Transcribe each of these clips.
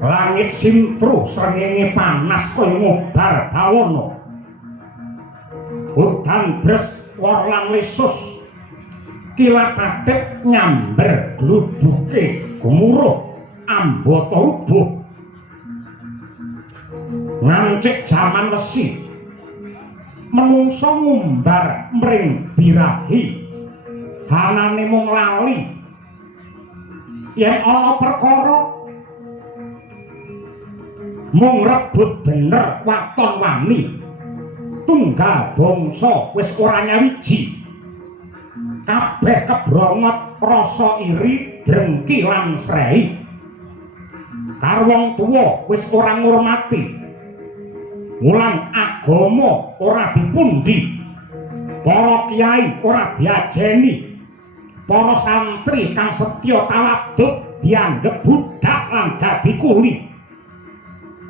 Langit sintru srengenge panas kaya ngobar bawana. Udan dres wor lan lesus kilat kadhep nyamber gluduke gemuruh ambata rubuh. Ngancik jaman wesi menungso ngumbar mring birahi hanane mung lali yen ana perkara mung rebut bener waton wani tunggal bangsa wis ora nyawiji kabeh kebrongot rasa iri drengki lan srei karo wong tuwa wis ora ngurmati mulang agama ora dipundi para kiai ora diajeni para santri kang setya tawaduk dianggep budak lan dadi kuli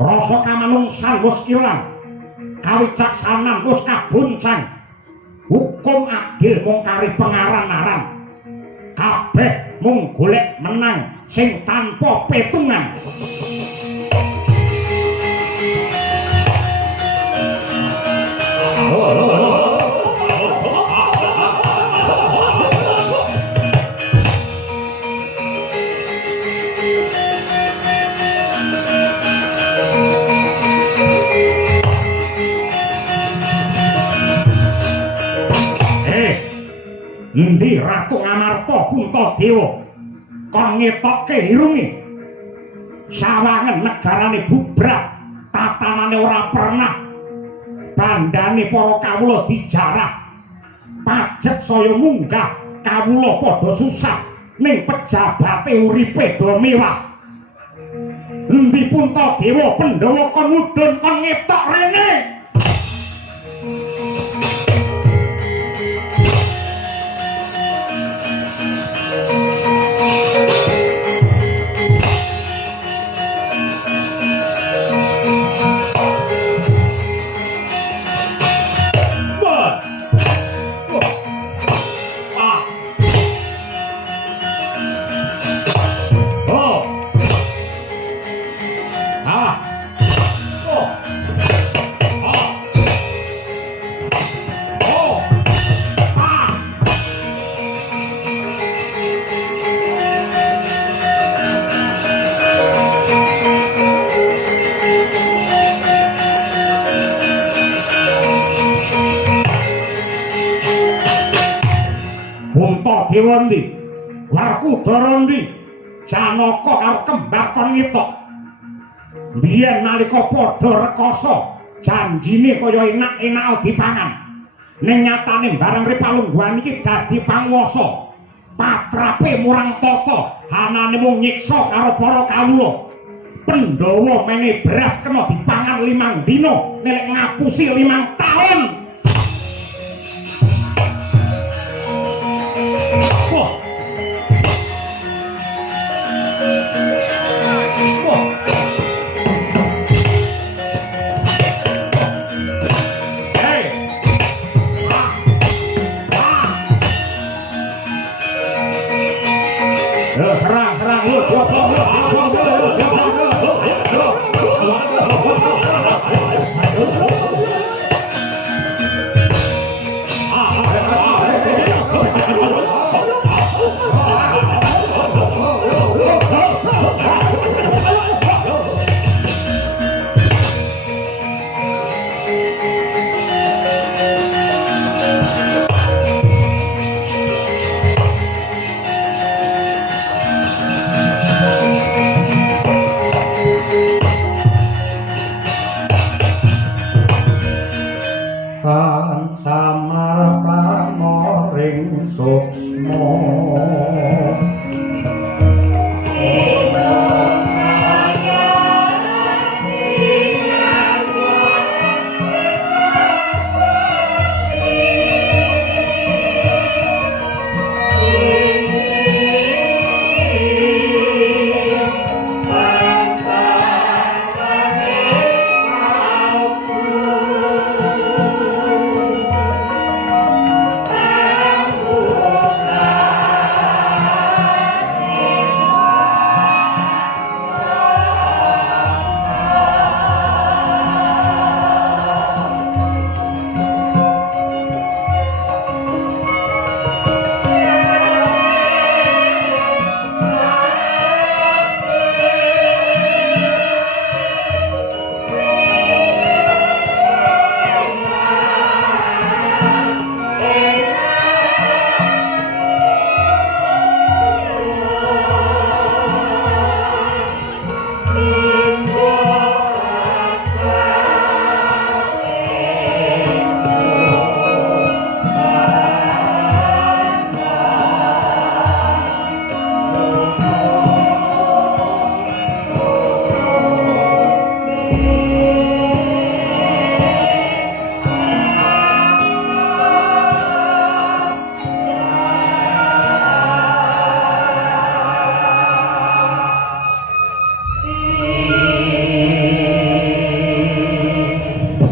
rasa kamanungsan wis ilang kawicaksanan wis kabuncang hukum adil mung kari pengaran-aran kabeh mung golek menang sing tanpa petungan. Endi Ratu Ngamarta Puntadewa kon ngetokke irunge sawangen negarane bubrak tatanane ora pernah bandane para kawula dijarah pajek saya munggah kawula padha susah ning pejabate uripe do mewah. Endi Puntadewa Pandhawa kon mudhun kon ngetok rene. Puntadewa ndi? Werkudara ndi? Janaka karo kembar kon ngetok. Biyen nalika padha rekoso, janjine kaya enak-enak dipangan. Ning nyatane bareng Ripalungguhan iki dadi panguwasa. Patrape murang tata, hanane mung nyiksa karo para kawula. Pandhawa mene beras kena dipangan 5 dina, nek ngapusi 5 taun.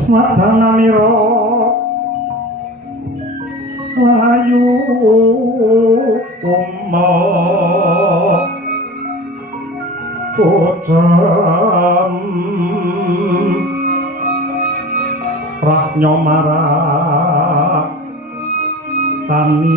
Madananira layu umma kocam Ratnya marak tani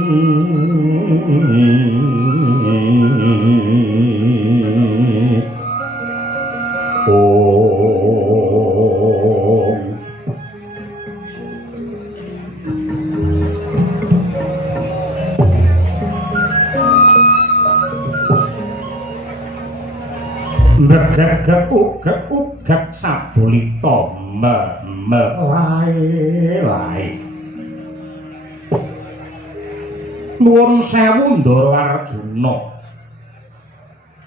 Gegek sadulita lae nuwun sewu Ndara Arjuna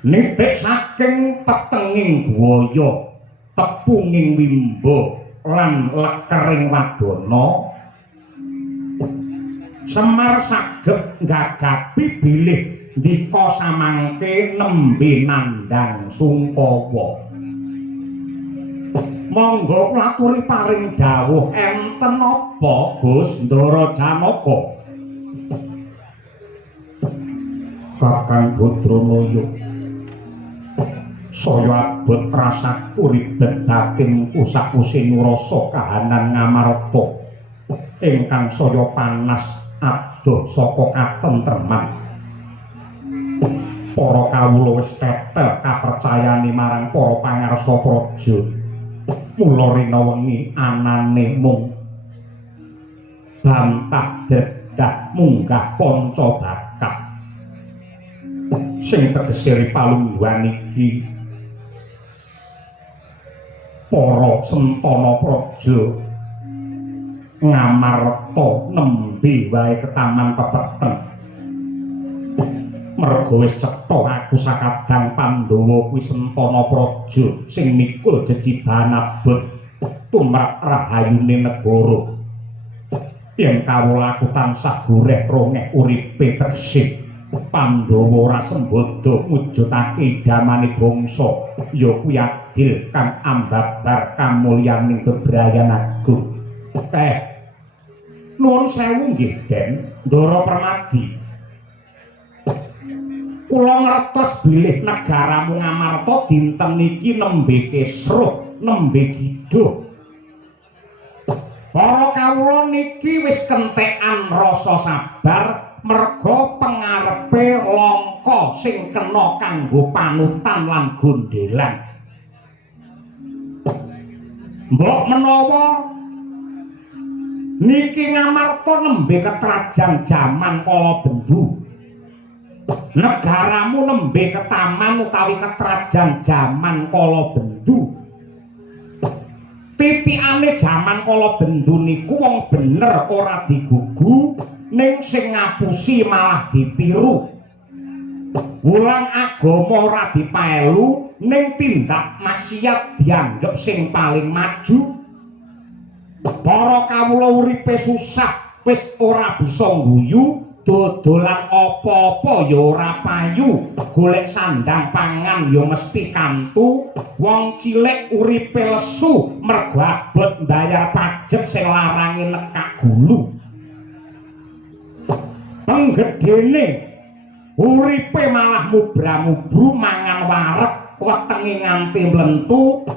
nitik saking petenging guwaya tepunging wimba lan lekering wadana Semar saged nggagapi bilih ndika samangke nembe nandhang Sungkawa. Monggo kula aturi paring dawuh enten apa Gus Ndara Janaka? Kakang Badranaya saya abot rasaku ribet batin usak-using rasa kahanan Ngamarta ingkang saya panas adoh saka katentreman. Para kawula wis tetel kapercayane marang para pangarsa praja. Mula rina wengi anane mung bantah dedah munggah panca bakat. Sing tegese palungguhan iki para sentana praja Ngamarta nembe wae ketaman pepeten. Merga wis cetha aku sakadang Pandhawa kuwi sentana praja sing mikul jejibahan abot tumrap rahayune negara. Yen kawula aku tansah goreh rongeh uripe tegese Pandhawa ora sembada mujudake idamane bangsa ya kuwi adil kang ambabar kamulyaning bebrayan agung. Nuwun sewu nggih Den Ndara Permadi. Kula ngertos bilih negaramu Ngamarta dinten niki nembe kesruh, nembe giduh. Para kawula niki wis kentekan rasa sabar merga pengarepe langka sing kena kanggo panutan lan gondelan. Mbok menawa niki Ngamarta nembe ketrajan jaman kala bendu. Negaramu nembe ketaman utawi ketrajan jaman kala bendu. Titikane jaman kala bendu niku wong bener ora digugu, ning sing ngapusi malah ditiru. Wulang agama ora dipaelu, ning tindak maksiat dianggep sing paling maju. Para kawula uripe susah wis ora bisa ngguyu, dodolan apa-apa ya ora payu, golek sandang pangan ya mesti kantu, wong cilik uripe lesu mergo abot mbayar pajak sing larange nekak gulu. Penggedene uripe malah mubra-mubru mangan wareg wetenge nganti mlentu.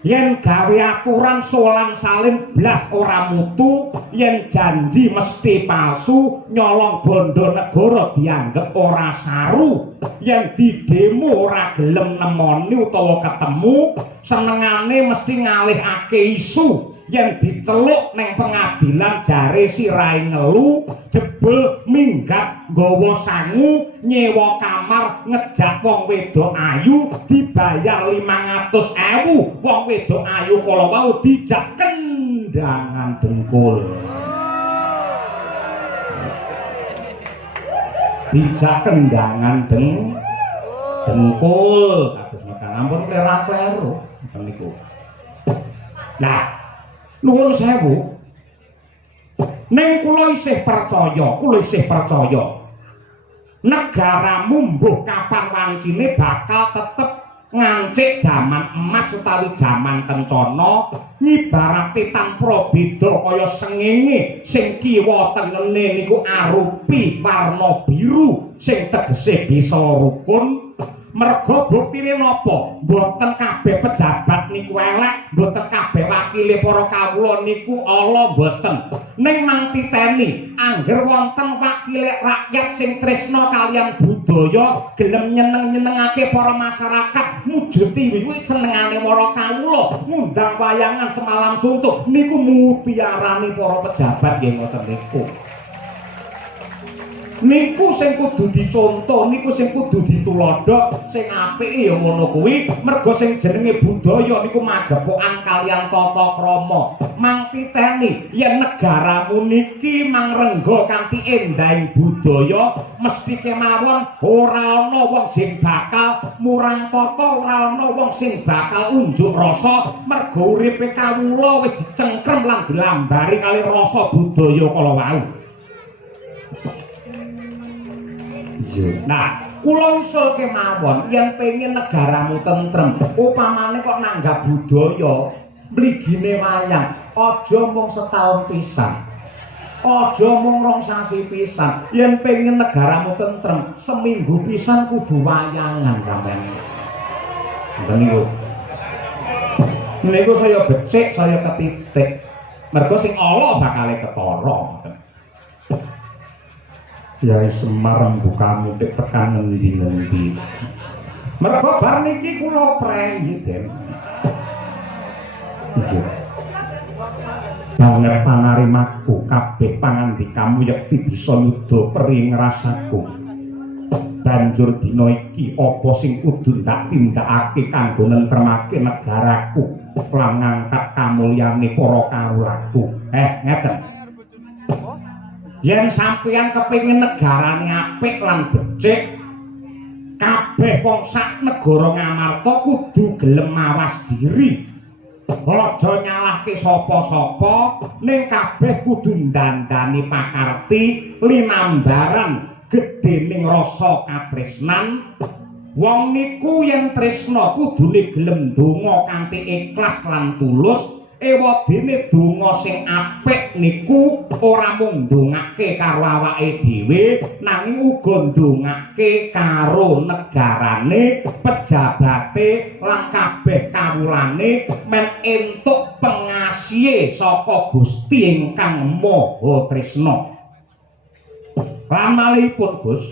Yen gawe aturan solan salin blas ora mutu, yen janji mesti palsu, nyolong bondo negara dianggep ora saru, yen didemo ora gelem nemoni utawa ketemu, senengane mesti ngalihake isu, yen diceluk ning pengadilan jare sirahe ngelu, jebul minggat nggawa sangu, nyewa kamar ngejak wong wedok ayu dibayar 500.000, wong wedok ayu kala wau dijak kendangan dengkul. Dijak kendangan dengkul kados mekan ampun kleru ngoten niku. Nah, nuwun sewu. Ning kula isih percaya. Negaramu mbuh kapan wancine bakal tetep ngancik jaman emas utawi jaman kencana nyibarake tanpa beda kaya sengenge sing kiwa tengene niku arupi warna biru sing tegese bisa rukun. Merga buktine napa? Mboten kabeh pejabat niku elek, mboten kabeh wakile para kawula niku ala mboten. Ning mang titeni angger wonten wakile rakyat sing tresna kaliyan budaya, gelem nyeneng-nyenengake para masyarakat, mujuti wiwit senengane para kawula, ngundang wayangan semalam suntuk niku mutiarane para pejabat nggih ngoten niku. Niku sing kudu dicontoh, niku sing kudu ditulodhok, sing apike ya ngono kuwi, merga sing jenenge budaya niku magepokan kaliyan tata krama. Mang titeni yen negaramu niki mangrengga kanthi endahing budaya, mesti kemawon ora ana wong sing bakal murang tata, ora ana wong sing bakal unjuk rasa, merga uripe kawula wis dicengkrem lan dilambari kali rasa budaya kala wau. Nah, kula usul kemawon yen pengen negaramu tentrem, upamane kok nanggap budaya, mligine wayang, aja mung setahun pisan. Aja mung rong sasi pisan. Yen pengen negaramu tentrem, seminggu pisan kudu wayangan sampeyan. Niku. Niku saya becik, saya ketitik. Mergo sing ala bakale ketara. Yai Semar rembuka mutik tekan ngendi-ngendi. Mergo bar niki kula preyi, Den. Iya. Banget panarimaku kabeh pangandikamu yekti bisa nyuda peri ngrasaku. Banjur dina iki apa sing kudu tak tindakake kanggo nentremake negaraku lan ngangkat kamulyane para kawulaku. Ngeten. Yen sampeyan kepengin negarane apik lan becik, kabeh wong sak negara Ngamarta kudu gelem mawas diri. Aja nyalahke sapa-sapa, ning kabeh kudu ndandani pakarti linambaran gedhening rasa katresnan. Wong niku yen tresna kudune gelem donga kanthi ikhlas lan tulus. Ewadene donga sing apik niku ora mung ndongake karo awake dhewe nanging uga ndongake karo negarane, pejabate lan kabeh kawulane men entuk pengasihe saka Gusti ingkang Maha Tresna. Lan malihipun Gus,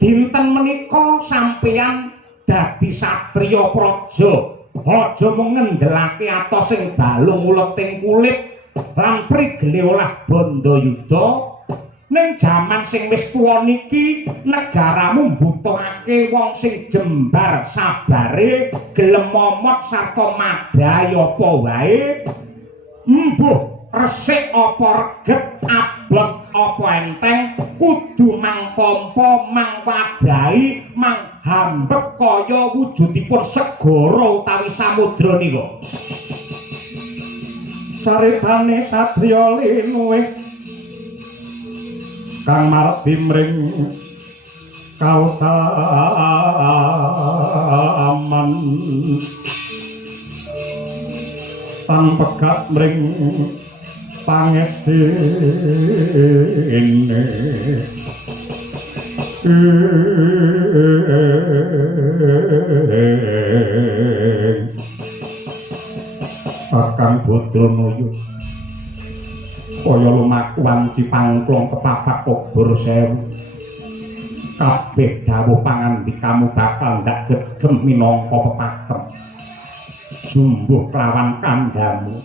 dinten menika sampeyan dadi satriya praja. Aja mung ngendelake atos sing balung uleting kulit lan prigele olah bandayuda. Ning jaman sing wis tuwa niki negaramu mbutuhake wong sing jembar sabare, gelem momot sarta madhai apa wae. Mbuh resik apa reget, abot apa enteng, kudu mang tampa, mang wadhahi, mang hambek kaya wujudipun segara utawi samudra nika. Saritane satriya linuwih kang marep mring kautaman tan pegat mring pangestine Kakang Badranaya kaya lumaku wanci pangklong kepapak obor sewu. Kabeh dawuh pangandikamu bakal ndak gegem minangka pepakem. Jumbuh kelawan kandhamu,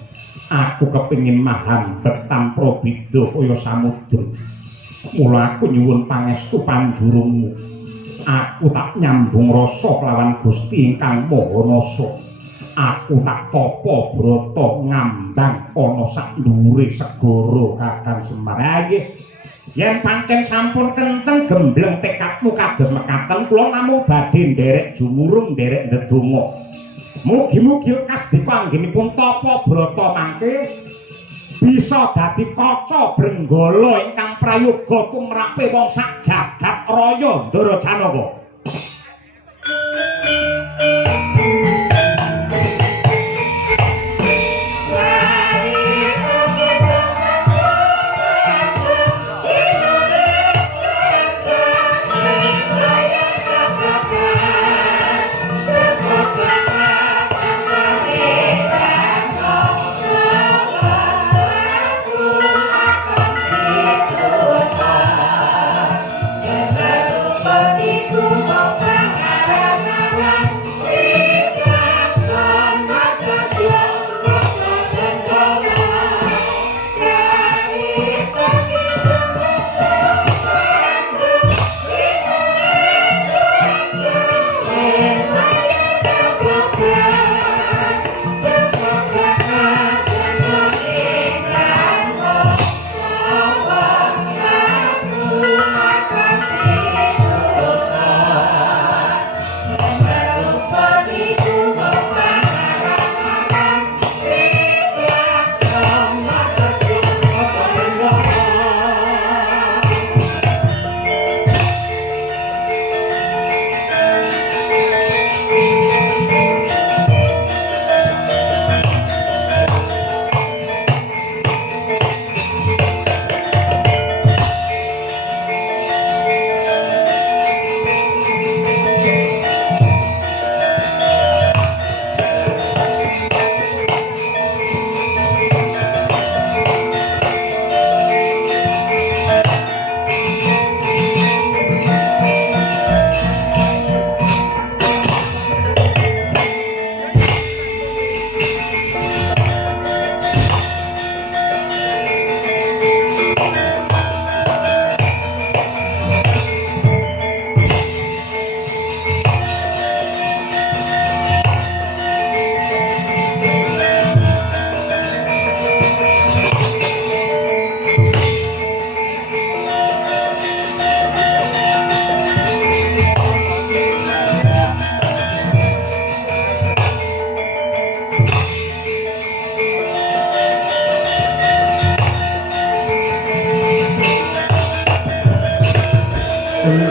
aku kepingin mahambet tanpa beda kaya samudra. Mula aku nyuwun pangestu panjurungmu. Aku tak nyambung rasa kelawan Gusti ingkang Maha Nasa. Aku tak tapa brata ngambang ana sak dhuwure segara Kakang Semar. Nggih. Yen pancen sampun kenceng gembleng tekadmu kados mekaten, kula namung badhe nderek jumurung nderek ndedonga. Mugi-mugi lekas dipanggenipun tapa brata mangke bisa dadi kaca brenggala ingkang prayoga tumrape wong sak jagat raya Ndara Janaka.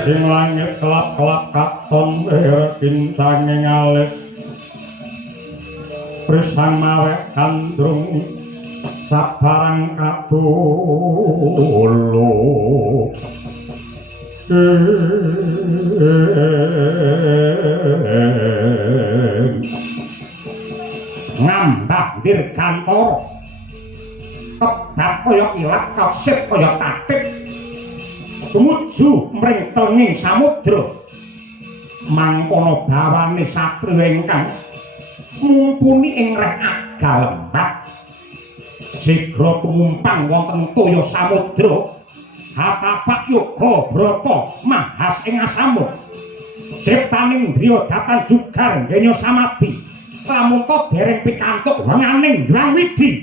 sing langit kelap-kelap katon kincanging alit prisang mawek kandrung sabarang kadulu ngambah dirgantara tebak kaya kilat kasit kaya tatik tumuju mring tenging samudra mangkono bawane satriya ingkang mumpuni ing reh agal lembab sigra tumumpang wonten toya samudra hatapak yoga brata mahas ing asamud ciptaning driya datan jugar ngenya samadi pramuta dereng pikantuk wenganing Hyang Widi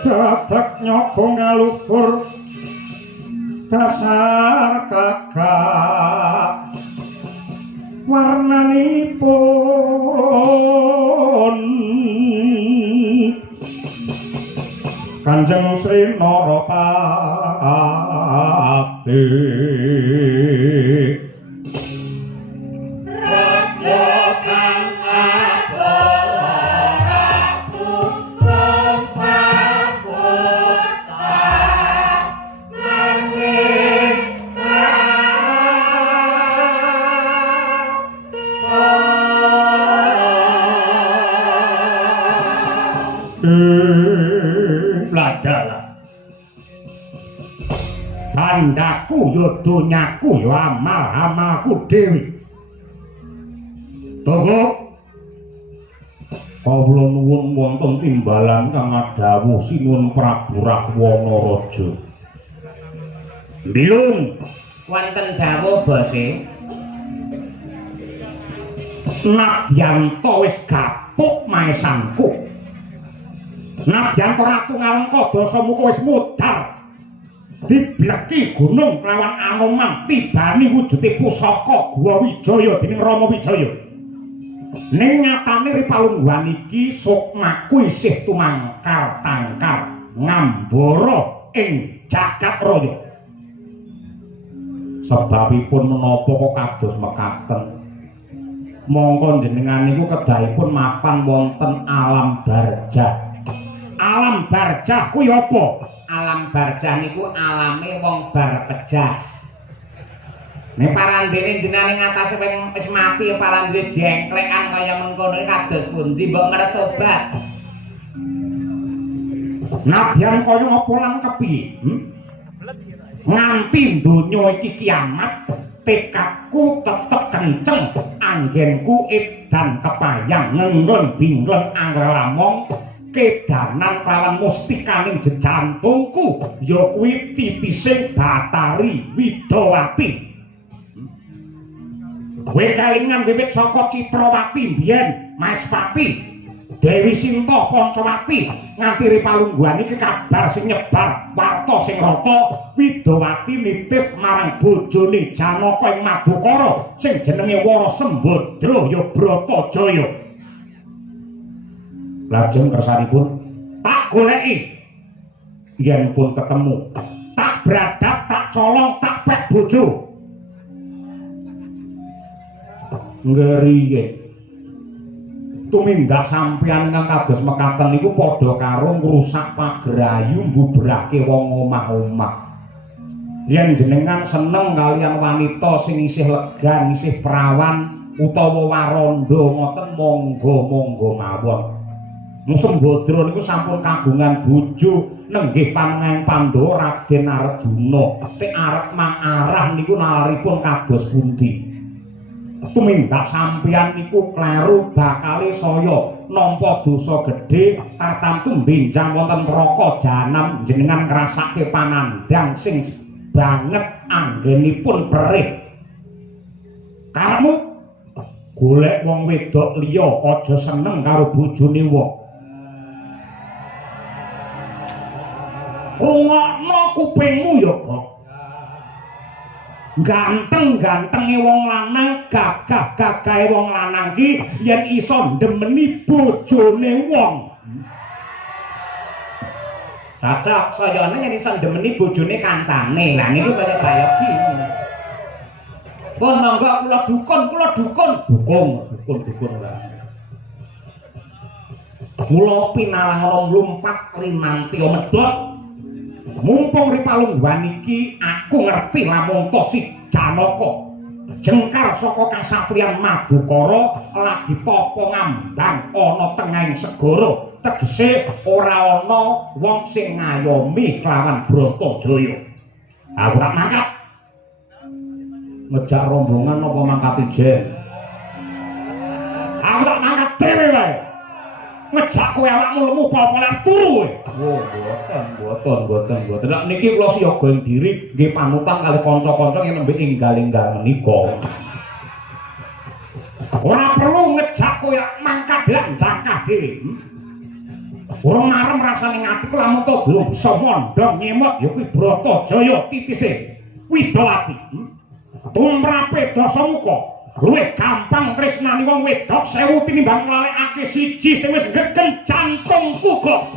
Dadak nyoba ngalubur dasar kakak warnanipun Kanjeng Sri Narapati Bandaku yo donyaku yo amal-amalku dhewe. Tunggu. Kawula nuwun wonten timbalan kang adhawuh sinuwun Prabu Rahwana Raja. Bilung wonten dawuh bose. Nadyanto wis gapuk maesanku. Nadyanto Ratu Ngalengka Dasamuka wis mudhar. Dibleki gunung lawan Anoman tibani wujude pusaka Guwa Wijaya dening Rama Wijaya. Ning nyatane Ripalungguhan iki sukmaku isih tumangkar tangkar ngambara ing jagat raya. Sebabipun menapa kok kados mekaten? Monggo jenengan niku kedahipun mapan wonten alam barjah. Alam barjah kuwi apa? Alam barjah niku alame wong bar pejah. Nek parandene jenengan ing atase wis mati parandene jengklekan kaya mengkono kados pundi mbok ngretobat. Nadyan kaya apa lan kepiye? Nganti donya iki kiamat, tekadku tetep kenceng, anggenku edan kepayang ngenggon bingleng anggelamong kedanan kelawan mustikaning jejantungku ya kuwi titising Batari Widawati. Kowe kalingan wiwit saka Citrawati biyen Maespati Dewi Sinta Pancawati nganti Ripalungguhan iki kabar sing nyebar warta sing rata Widawati nitis marang bojone Janaka ing Madukara sing jenenge Wara Sembadra ya Bratajaya. Lajeng kersanipun tak goleki yen pun ketemu tak bradat tak colong tak pek bojo ngeriye tumindak sampeyan ingkang kados mekaten niku padha karo ngrusak pagerayu mbubrake wong omah-omah. Yen jenengan seneng kalian wanita sing isih legan isih perawan utawa waranda ngoten monggo mawon. Sembadra niku sampun kagungan bojo nenggih panenging Pandhawa Raden Arjuna. Tek arep mangarah niku nalaripun kados pundi? Tumindak sampeyan niku kleru bakale saya nampa dosa gedhe tartamtu benjang wonten neraka jahanam jenengan ngrasake panandang sing banget anggenipun perih. Kamu golek wong wedok liya aja seneng karo bojone wong. rungokno kupingmu ya kok. Ganteng-gantenge wong lanang, gagah-gagahe wong lanang ki yen iso ndemeni bojone wong. Cocok sayane yen iso ndemeni bojone kancane. Lah niku saya bayogi. Pun monggo kula dukun. Dukun lah. Mula pinalang ana mlumpat rinanti medhot. Mumpung ripalungguhan iki aku ngerti lamun to si Janaka jengkar saka kasatriyan Madukara lagi tapa ngambang ana tengahing segara tegese ora ana wong sing ngayomi kelawan Bratajaya. Aku tak mangkat ngejak rombongan apa mangkat ijen. Aku tak mangkat dhewe wae. Ngejak kowe awakmu lemu pol-polan turu. Oh, mboten. Nek niki kula siyaga ing diri nggih panutan kalih kanca-kanca yen nembe enggal-enggal menika. Ora perlu ngejak kowe mangkat dak jangkah dhewe. Ora marem rasane ngatiku lamun to durung bisa mondhong nyemot ya kuwi Bratajaya titise Widawati. Tumrape Dasamuka luwih gampang tresnani wong wedok 1000 tinimbang nglalekake siji sing wis gegem jantungku kok.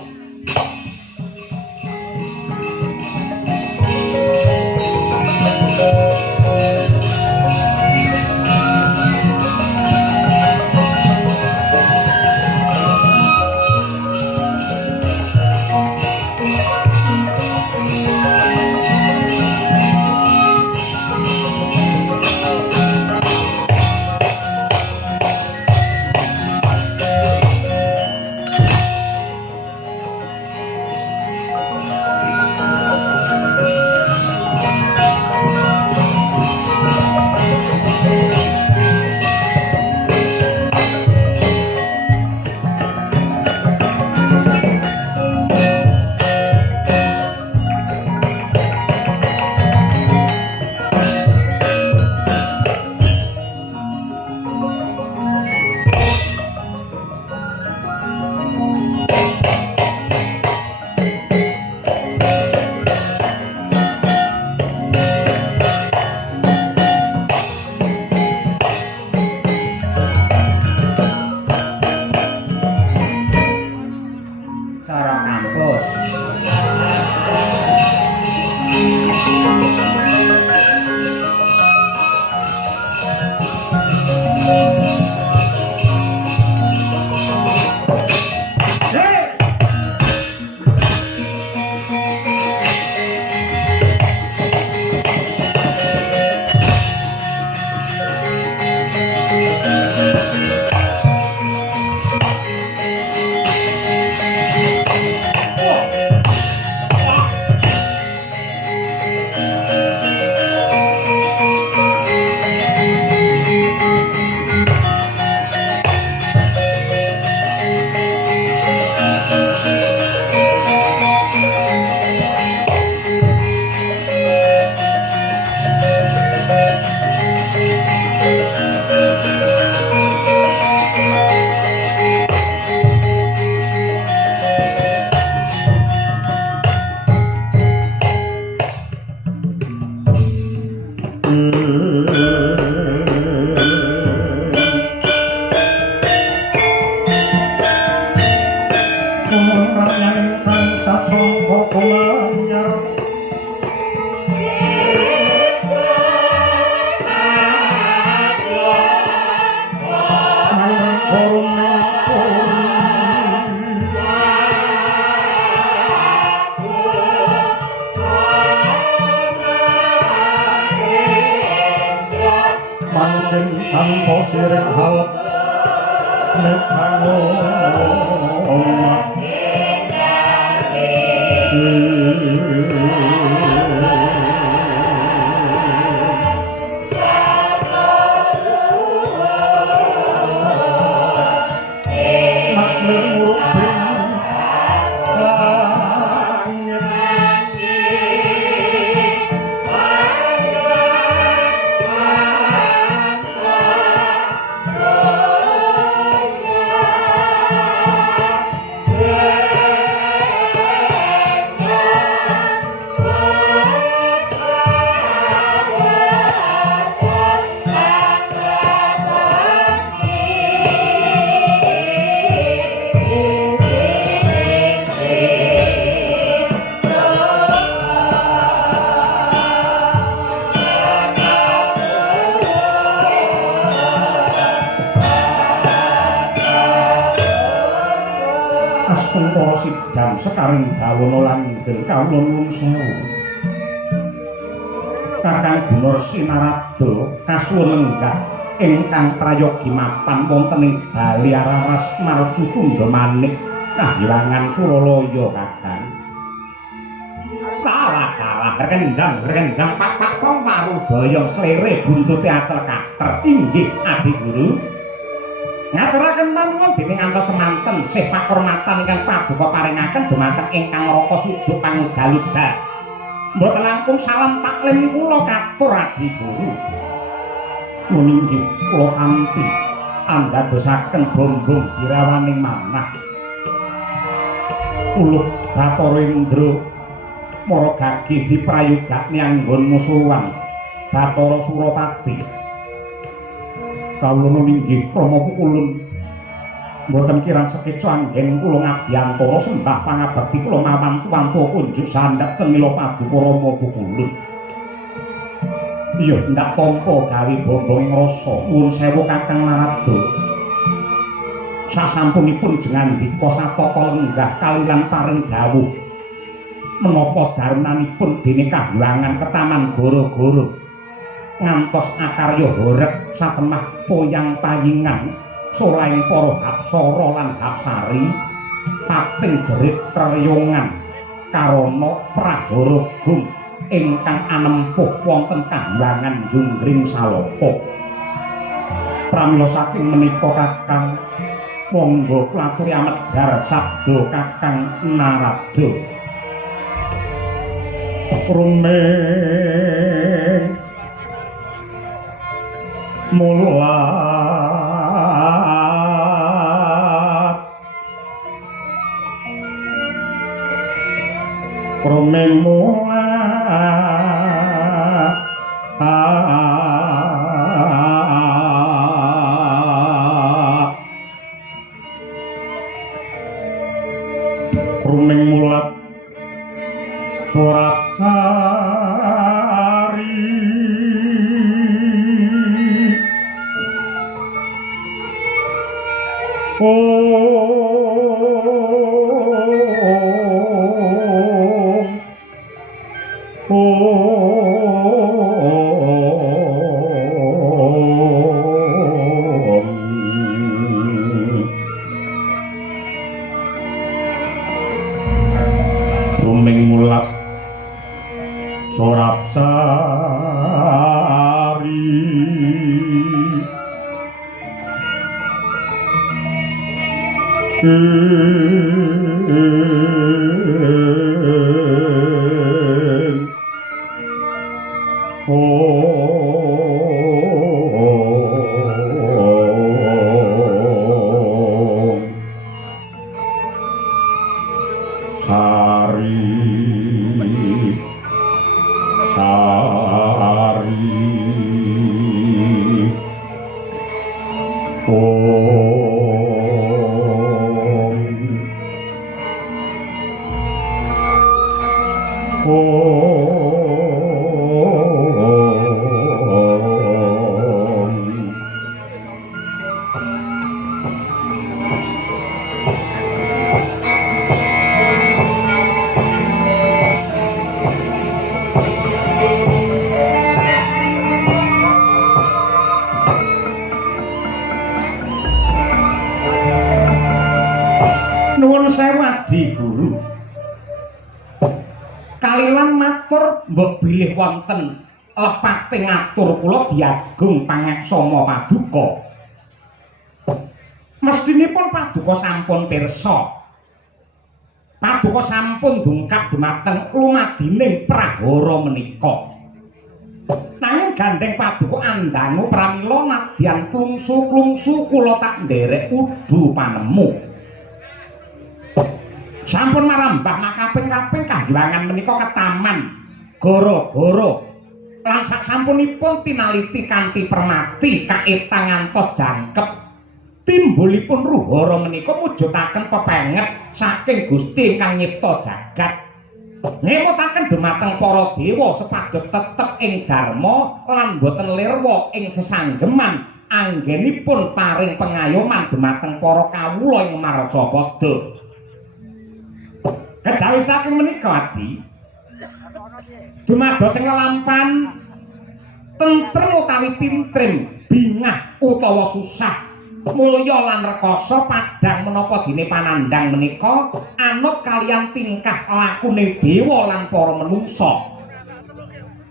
Yeah. sidang sekaring bawana langgeng kawula nuwun sewu. Kakang Gunur Sinarada kasuwun lenggah ingkang prayogi mapan wonten ing Bali Araras Marcu Tundha Manik Kahyangan Suralaya kakang. Kalah renjang pak tong Parubaya slere buntute acel kater inggih Adi Guru. Ngaturaken manuwun dening antos semanten sih pakurmatan ingkang paduka paringaken dumateng ingkang Raka Suduk Pangudal-udal. Mboten langkung salam taklim kula katur Adi Guru. Meninggih kula kanthi andadosaken bombong irawaning manah. Uluh Bathara Indra Mara Gagi diprayogakne anggon musuhan Bathara Surapati. Kawula ninggih Rama Pukulun mboten kirang sekeca anggen kula ngabiyantara sembah pangabekti kula mawantu-wantu kunjuk sandhap cemila paduka Rama Pukulun. Iya ndak tampa gawe bombong rasa nuwun sewu Kakang Narada. Sasampunipun jengandika satata lenggah kalilan paring dawuh menapa darmanipun dene Kahyangan Ketaman Goro-goro ngantos akarya horeg satemah poyang payingan solaing para Hapsara lan Hapsari pating jerit treyongan karana prahara gung ingkang anempuh wonten Kahyangan Junggring Saloka. Pramila saking menika Kakang monggo klaturi amedhar sabda Kakang Narada. Rumeng mulat rumeng mulat rumeng mulat surat sari rumeng mulat sorat sari nuwun sewu Adi Guru. Kalilan matur mbok bilih wonten lepate ngatur kula Diagung Pangaksama Paduka. Mestinipun Paduka sampun pirsa. Paduka sampun dungkap dumateng lumadining prahara menika. Nanging gandeng Paduka andangu pramila nadyan klungsu-klungsu kula tak nderek kudu panemu. Sampun marambah makaping-kaping Kahyangan menika Ketaman Goro-goro lan saksampunipun tinaliti kanthi permati kaetang ngantos jangkep timbulipun ruhara menika mujudaken pepenget saking Gusti ingkang nyipta jagat ngemutaken dumateng para dewa supados tetep ing dharma lan boten lirwa ing sesanggeman anggenipun paring pengayoman dumateng para kawula ing Marcapada. Kejawi saking menika Adi. Dumados ing lelampan tentrem utawi tintrim, bingah utawa susah, mulya lan rekoso padhang menapa dene panandhang menika anut kaliyan tingkah lakune dewa lan para manungsa.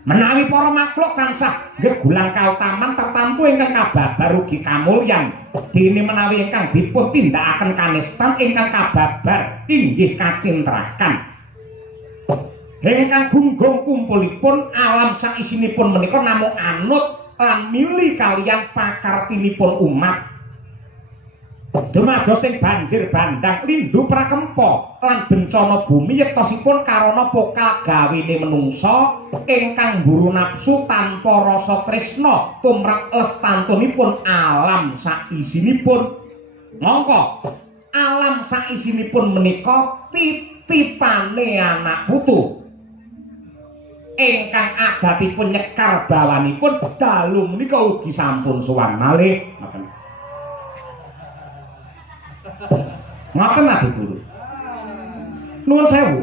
Menawi para makhluk tansah gegulang kautaman tertampu ingkang kababar ugi kamulyan, dene menawi ingkang dipun tindakaken kanistan ingkang kababar inggih kacintrakan. Ingkang gunggung kumpulipun alam saisinipun menika namung anut lan mili kaliyan pakartinipun umat. Dumados ing banjir bandang lindhu prakempa lan bencana bumi yektosipun karana pokal gawene menungsa ingkang mburu nafsu tanpa rasa tresna tumrap lestantunipun alam saisinipun. Mongko alam saisinipun menika titipane anak putu ingkang adatipun nyekar bawanipun dalu menika ugi sampun sowan malih. Ngoten Adi Guru. Nuwun sewu.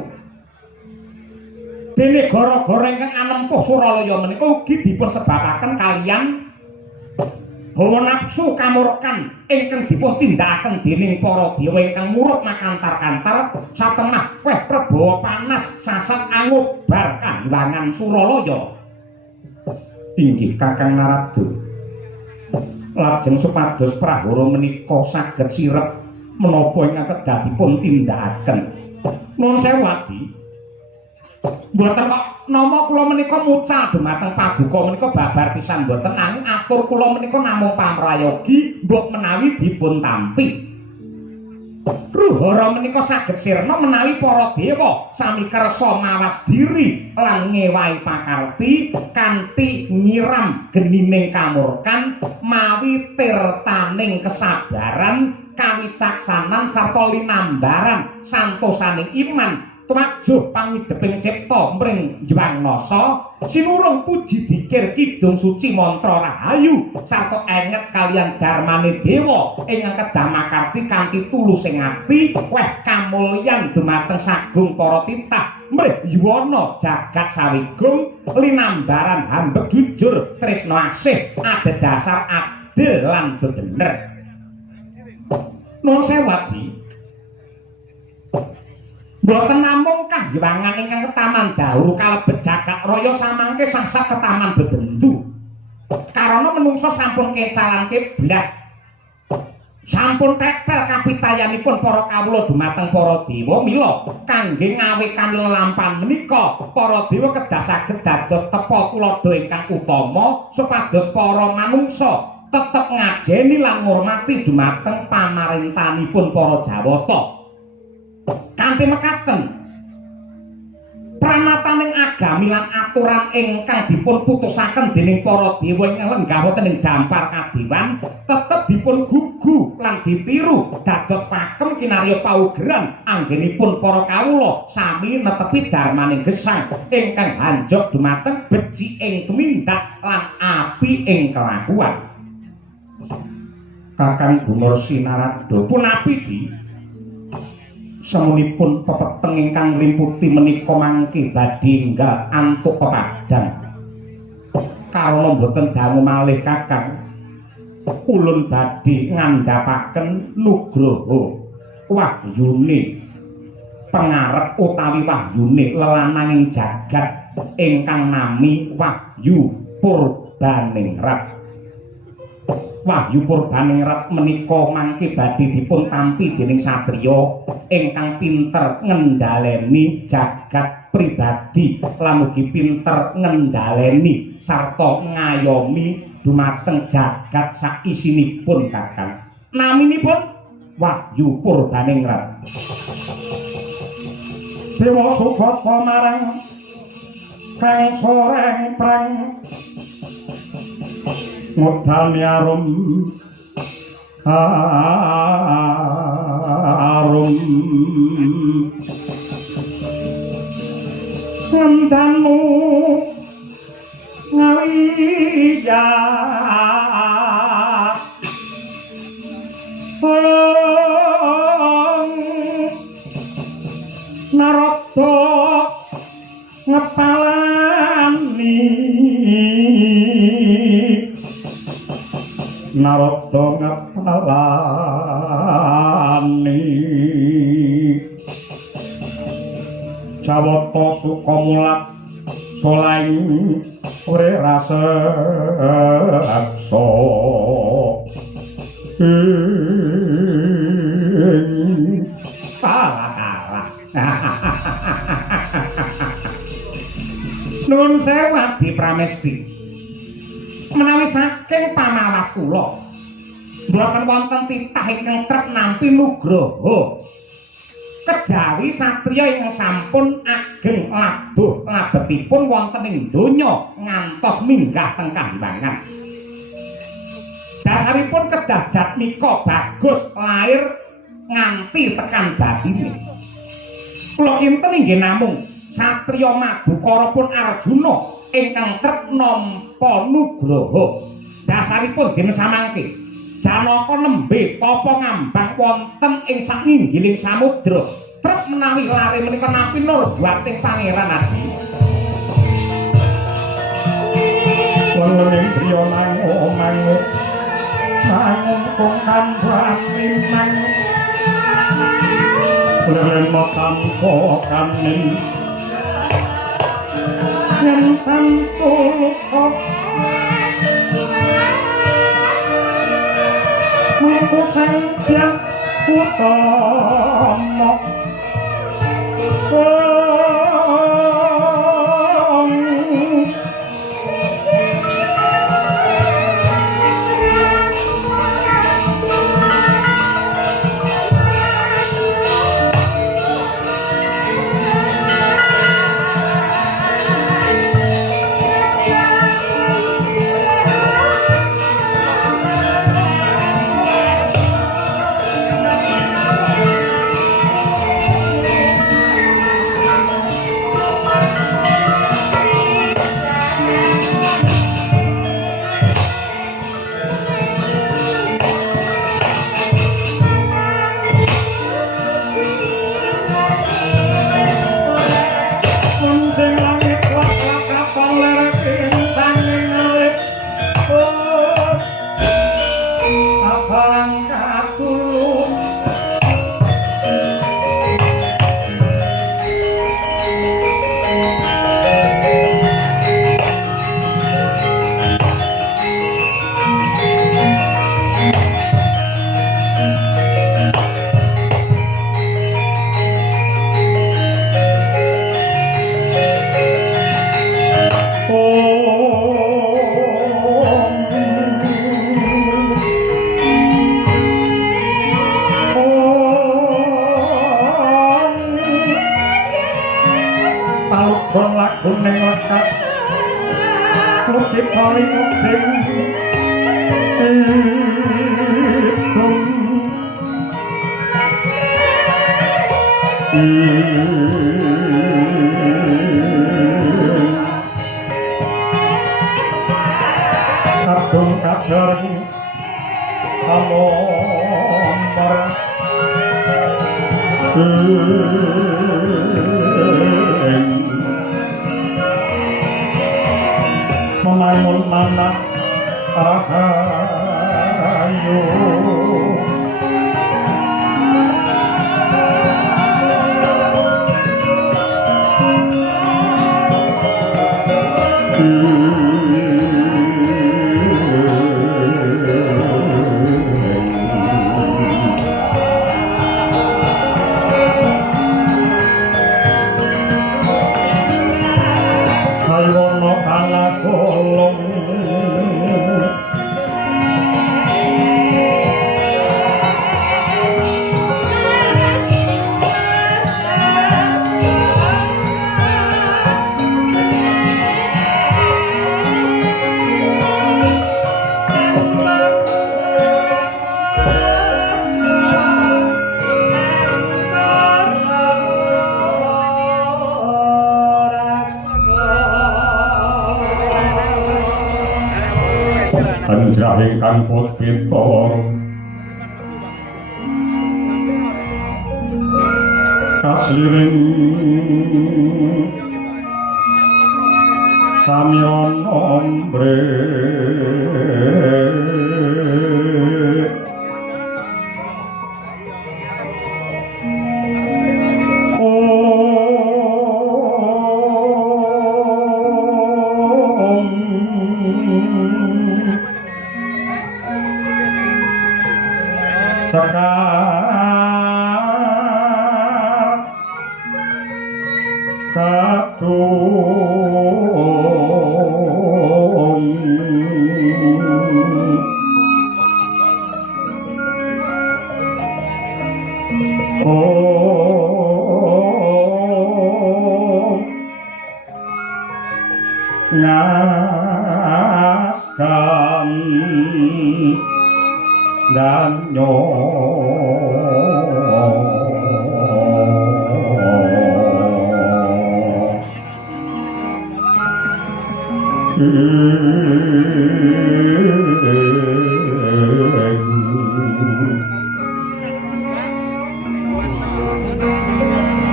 Dene gara-gara ingkang anempuh Suralaya menika ugi dipun sebabaken kaliyan hawa nafsu kamurkan ingkang dipun tindakaken dening para dewa ingkang murup makantar-kantar satemah weh prabawa panas sasat angubar kahiwangan Suralaya. Inggih Kakang Narada. Lajeng supados prahara menika saged sirep menapa ingkang kedah dipun tindakaken. Nuwun sewu Adi. Mboten kok nama kula menika mucal dumateng paduka menika babar pisan mboten nanging atur kula menika namung pamrayogi mbok menawi dipun tampi. Ruhara menika saged sirna menawi para dewa sami kersa mawas diri lan ngewahi pakarti kanthi nyiram genining kamurkan mawi tirtaning kesabaran kawicaksanan sarta linambaran santosaning iman tumajuh pangideping cipta mring Jwangnasa sinurung puji dikir kidung suci mantra rahayu sarta enget kaliyan darmane dewa ingkang kedah makarti kanthi tulus ing ati weh kamulyan dumateng sagung para titah mrih yuwana jagat sawigung linambaran hambek jujur tresna asih adhedhasar adil lan bebener. Nuwun sewu Adi. Mboten namung kahyangan ingkang ketaman dahuru kalebet jagat raya samangke sasat ketaman bebendu. Karana menungsa sampun kecalan kiblat. Sampun tetel kapitayanipun para kawula dumateng para dewa mila kangge ngawekan lelampan menika para dewa kedah saged dados tepa tuladha ingkang utama supados para manungsa tetep ngajeni lan ngurmati dumateng pamarintanipun para Jawata. Kanthi mekaten pranataning agami lan aturan ingkang dipun putusaken dening para dewa ingkang lenggah wonten ing dampar kadewan tetep dipun gugu lan ditiru dados pakem kinarya paugeran anggenipun para kawula sami netepi darmaning gesang ingkang hanjok dumateng beji ing tumindak lan api ing kelakuan. Kakang Gunarsi Narada punapi di semunipun pepeteng ingkang nglimputi menika mangke badhe enggal antuk pepadang. Karana boten dangu malih Kakang, ulun badhe ngandhapaken nugraha wahyune pangarep utawi wahyune lelananging jagat ingkang nami Wahyu Purbaningrat. Wahyu Purbaningrat menika mangke badhe dipun tampi dening satriya ingkang pinter ngendhaleni jagat pribadi lan ugi pinter ngendhaleni sarta ngayomi dumateng jagat saisinipun Kakang. Naminipun Wahyu Purbaningrat. Dewa Subata marang kang soreng prang ngudhani arum ngandanu ngawiya Narada Narada ngapalani Jawata Sukamulak solaing ore rasa aksa Nuwun sewu Abdi Pramesti. Menawi saking pamawas kula mboten wonten titah ingkang trep nampi nugraha kejawi satriya ingkang sampun ageng labuh labetipun wonten ing donya ngantos minggah teng Kambangan. Dasaripun kedah Jatmika bagus lair nganti tekan batine. Kula kinten inggih namung satriya Madukara pun Arjuna ingkang trep nampa nugraha. Dasaripun den samangke Janaka nembe tapa ngambang wonten ing sakinggiling samudra trep menawi lare menika nampi nurbating Pangeran Adi. Wonten priya mangu kang pramimang Lemo tampo kaning yen tantuko Muku saja utama Memamun mana rahayu Anjahing puspita kasliring Samion ombre ngaskan dan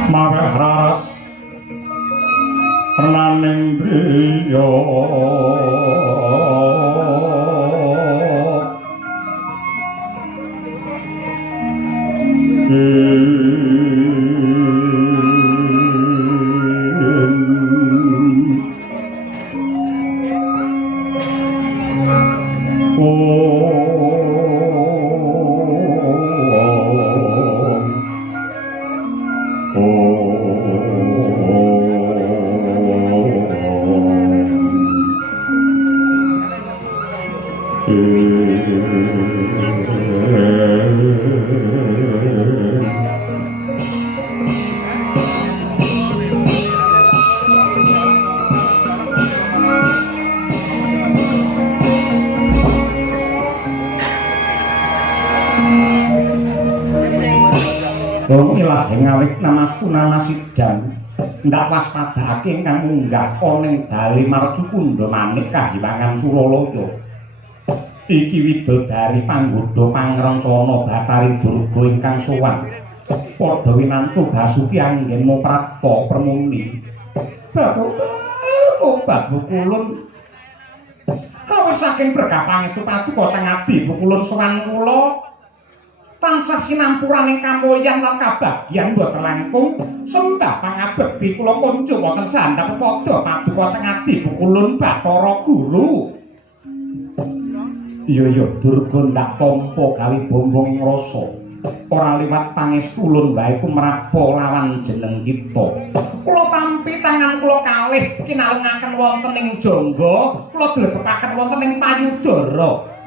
Mawehras Renaning Driya Ilah ngawit namastu namasidang ndak waspadake ingkang munggah ning bali Marcukunda manik Kahyangan Suralaya iki widodari panggoda pangrencana Bathari Durga ingkang sowan padha winantu Basuki anggen Moprapta Permuni tobat Bukulun awis saking berkah pangestu paduka Sang Adi Bukulun sowan kula tansah sinampuraning kamulyan lan kabagyan boten langkung sembah pangabekti kula kunjuk wonten sandhap padha paduka Sang Adi Bukulun Bathara Guru. Iya Durga ndak tampa gawe bombong ing rasa ora liwat pangestu ulun wae tumrapa lawan jeneng kita. Kula tampi tangan kula kalih kinalungaken wonten ing jangga kula dlesepaken wonten ing payudara.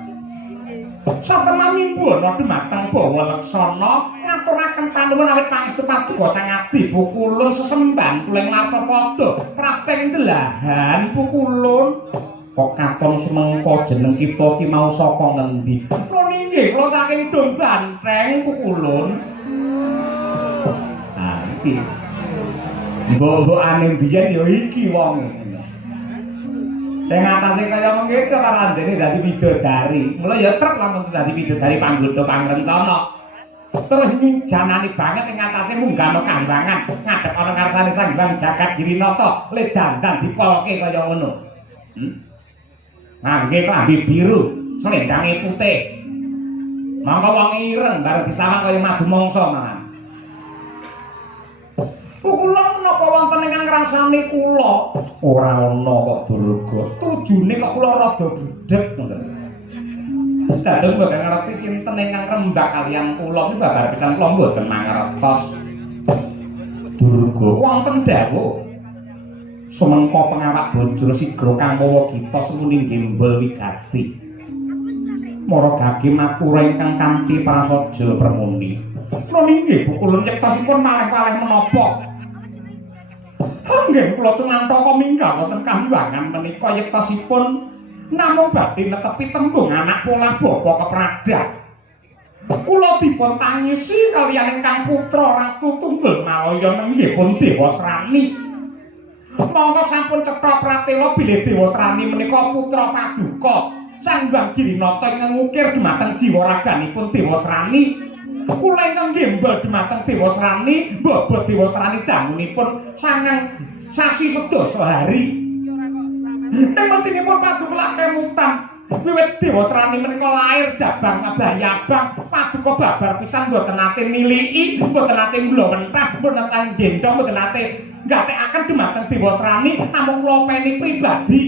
Satemah mimbuana dumateng Bawa Leksana ngaturaken panuwun awit pangestu paduka Sang Adi Bukulun sesembahan kula ing Larcapada prateng delahan Bukulun kok katon sumengko jeneng kita ki mau saka ngendi kula inggih kula saking Dong Bantreng Bukulun iki mbok-mbokane biyen ya iki wong yang atasnya kaya mengitu karandene dadi widodari mulai ya trep lamun dadi widodari panggoda pangrencana terus janani banget yang atasnya munggah kambangan ngadep ana ngarsane Sang Hyang Jagat Girinata le dandan dipolke kaya ngono ngangge klambi biru slendange putih mangka wong ireng bareng disawang kaya madu mangsa malah kula menapa wonten ingkang ngrasani kula ora ana kok Durga setujune kok kula rada budheg ngoten dados mboten ngerti sinten ingkang rembak kaliyan kula niku babar pisan kula mboten mangertos Durga wonten dawuh sumengko pengawak bojro sigra kang mawa kita semuni gembel wigati mara gage matura ingkang kanthi prasaja Permuni kula inggih Bukulun cektosipun malih-malih menapa Nggih kula cumantaka minggah wonten Kahyangan menika yektosipun namung badhe netepi tembung anak pola bapa kepradat. Kula dipun tangisi kaliyan ingkang putra Ratu Tunggul Malaya nenggih pun Dewasrani. Monggo sampun cetha pratela bilih Dewasrani menika putra paduka Sang Hyang Girinata ingkang ngukir dumateng jiwa raganipun Dewasrani. Kula ingkang gembel dumateng Dewasrani, bobot Dewasrani dangunipun 9 sasi sedasa hari. Ing medhinipun paduka kemutan wiwit Dewa Srani menika lair jabang abayabang paduka babar pisan mboten nate niliki, mboten nate mblowentah, mboten nate ndendhong, mboten nate ngatekaken dumateng Dewa Srani namung kula peni pribadi.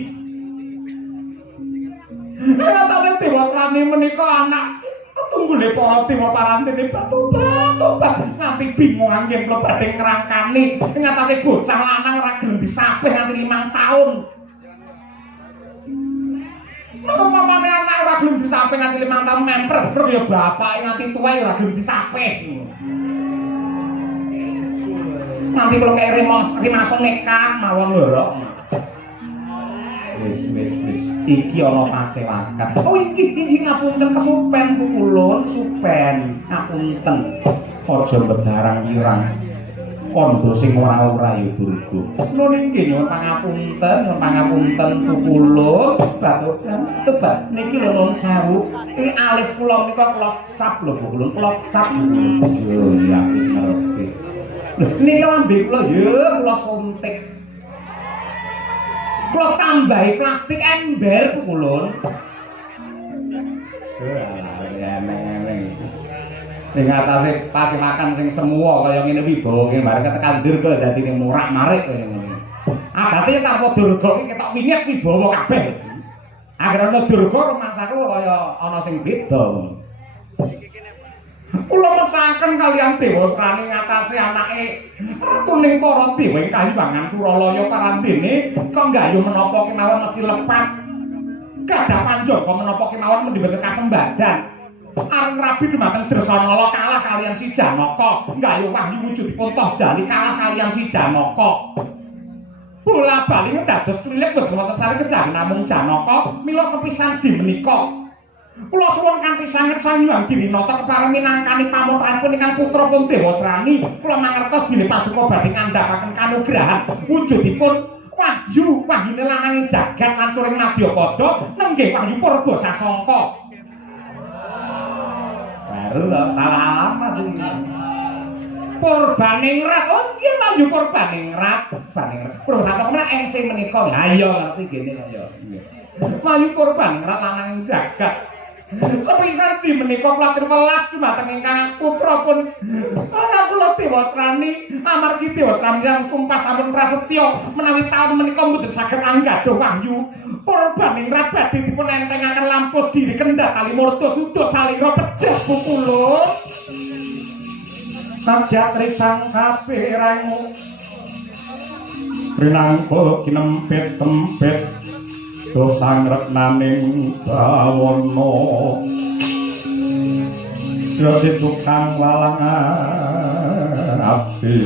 Ing Dewa Srani menika anak tetunggule para dewa parantene batu-batu nganti bingung anggen kula badhe ngrangkani ing atase bocah lanang ora gelem disapih nganti 5 taun. Mamane anak ora gelem disapih nganti 5 taun memper ya bapake nganti tuwa ora gelem disapih. Nanti kula kaya rimaso nekat mawon lho. Wis iki ana pasewakan. Oh injing ngapunten kesupen kulun, supen. Ngapunten. Aja mbedarang wirang. Kondo sing ora-ora ya Durga. Nun inggih nyuwun pangapunten kulun. Batur tebak niki lho nuwun sewu. Iki alis kula menika kula cap lho kulun, kula cap. Yo ya wis ngerti. Lho niki lambe kula ya kula suntik. Kula tambahi plastik ember kulun. Ning atase pasewakan sing semua kaya ngene wibawa ki bareng tekan Durga dadine murak-marik kaya ngene. Adate tanpa Durga ki ketok wingit wibawa kabeh. Agar ana Durga rumangsaku kaya ana sing beda. Kula mesaken kaliyan Dewa Srani ngatasi anake ratuning para dewa ing Kahyangan Suralaya parandene kok nggayuh menapa kemawon mesti lepat. Gadah panjang kok menapa kemawon mendhi kasembadan. Areng rabi dumateng Dresanala kalah kaliyan si Janaka. Nggayuh wahyu wujudipun toh jali kalah kaliyan si Janaka. Bola-bali dados tulik mboten wonten sari kejawen namung Janaka mila sepisan ji menika. Kula suwun kanthi sanget Sang Girinata kepareng minangkani pamotanipun ingkang putrapun Dewa Srani. Kula mangertos bilih paduka badhe ngandhakaken kanugrahan wujudipun wahyu wahyune lanang jagat lan curing Madyapada nenggih wahyu Purba Sasangka. Baru salah alamat iki. Purbaningrat. Oh nggih wahyu Purbaningrat. Purba Sasangka menika engse menika. Ha iya ngerti gene kaya. Wahyu Purbaningrat lanang jagat. Sepisan ji menika kula welas dumateng ingkang putrapun anak kula Dewa Srani amargi Dewa Srani yang sumpah sampun prasetya menawi taun menika mboten saged anggadha wahyu Purbaningrat badhe dipun entengaken lampus diri kendhat kali murda suda salira pejah pukulun kadya trisang kabeh raimu rinangkul kinempet-tempet dosang retnaning bawana sira tukang walangan api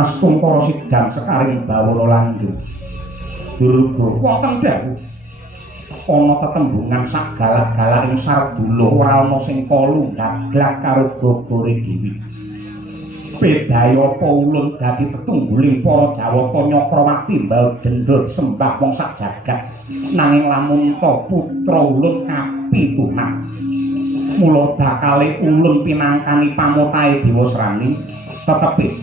astung para sidang sekaring bawana landung Durga wonten dawuh ana tetembungan sak galak-galak ing Sardula ora ana sing kalu gaglak karo gogore dhewe bedaya apa ulun dadi tetungguling para Jawata Nyakrawati mbal dendha sembah wong sak jagat nanging lamun ta putra ulun kapitunan mula bakale ulun pinangkani pamotahe Dewa Srani tetepi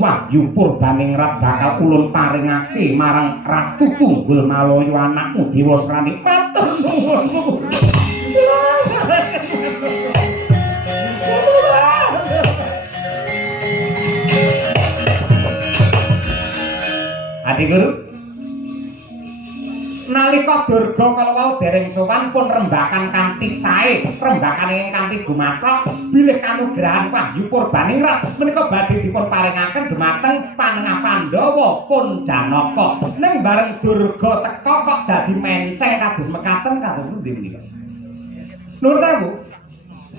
wahyu Purbaningrat bakal ulun paringake marang Ratu Tunggul Malaya anakmu Dewa Srani matur nuwun. Adi Guru nalika Durga kalawau dereng sowan pun rembakan kanthi sae rembakan ingkang kanthi gumathok bilih kanugrahan wahyu Purbaningrat menika badhe dipun paringaken dumateng panengah Pandhawa pun Janaka ning bareng Durga teka kok dadi menceng kados mekaten kados pundi menika Nur sewu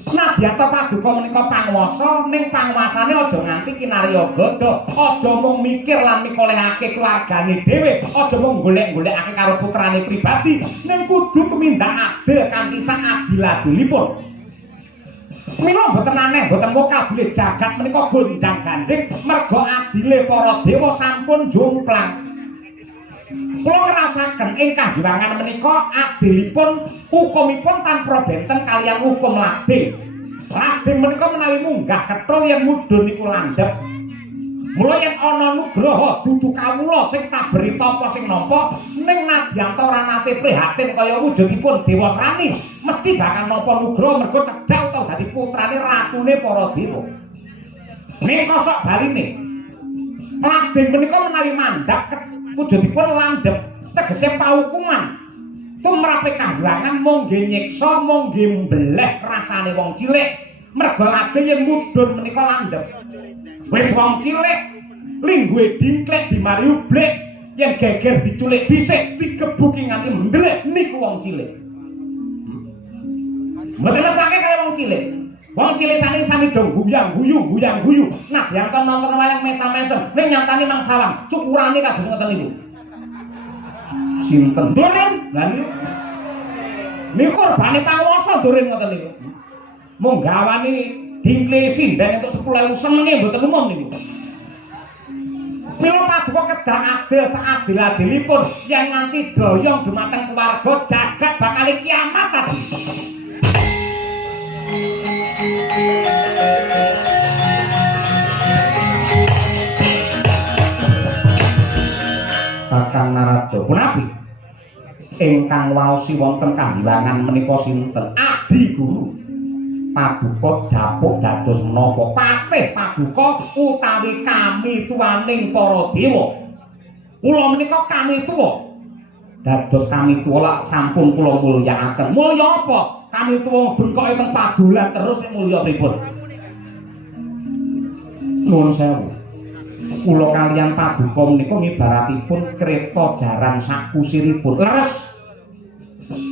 Nadyata paduka menika panguwasa ning panguwasane aja nganti kinarya gada, aja mung mikir lan mikolehake keluargane dhewe, aja mung golek-golekake karo putrane pribadi, ning kudu tumindak adil kanthi sak adil-adilipun. Mila mboten aneh, mboten mokal bilih jagat menika gonjang-ganjing merga adile para dewa sampun jomplang. Kula ngrasaken ing Kahyangan menika adilipun hukumipun tanpa benten kaliyan hukum lading. Lading menika menawi munggah ketho yen mudhun niku landhep. Mula yen ana nugraha dudu kawula sing tabrita apa sing nampa ning nadyan ora nate prihatin kaya wujudipun Dewa Srani mesti bakal nampa nugraha mergo cedhak utawa dadi putrane ratune para dewa. Ning kosok baline Raden menika menawi mandhap wujudipun landhep tegese paukuman tumrape kahyangan mung nggih nyiksa mung nggih mbeleh rasane wong cilik mergo lageng yen mudhun menika landhep. Wis wong cilik lingguhe dingklek dimari ublek yen geger diculik dhisik digebuki nganti mendhelek niku wong cilik. Mboten mesake kaya wong cilik. Wong cilik sami dong guyang-guyu. Nah, yang kan nonton wayang mesam-mesem ning nyatane mangsalam cukurane kados ngoten niku. Sinten Durin? Lah niku korbane panguwasa Durin ngoten niku. Mung gawani dingkle sinden untuk 10.000 semenge mboten umum niku. Mila paduka kedang adil seadil-adilipun yen nganti doyong dumateng keluarga jagat bakal kiamat tadi. Kakang Narada punapi ingkang waosi wonten kahyangan menika sinten? Adi Guru. Paduka dapuk dados menapa patih paduka utawi kami tuwaning para dewa. Kula menika kami tuwa. Dados kami tuwa lak sampun kula mulyakaken. Mulya apa? Kami tuwa bengkoke teng padolan terus nek mulya pripun? Nuwun sewu. Kula kaliyan paduka menika ngibaratipun kreta jaran sak kusiripun. Leres.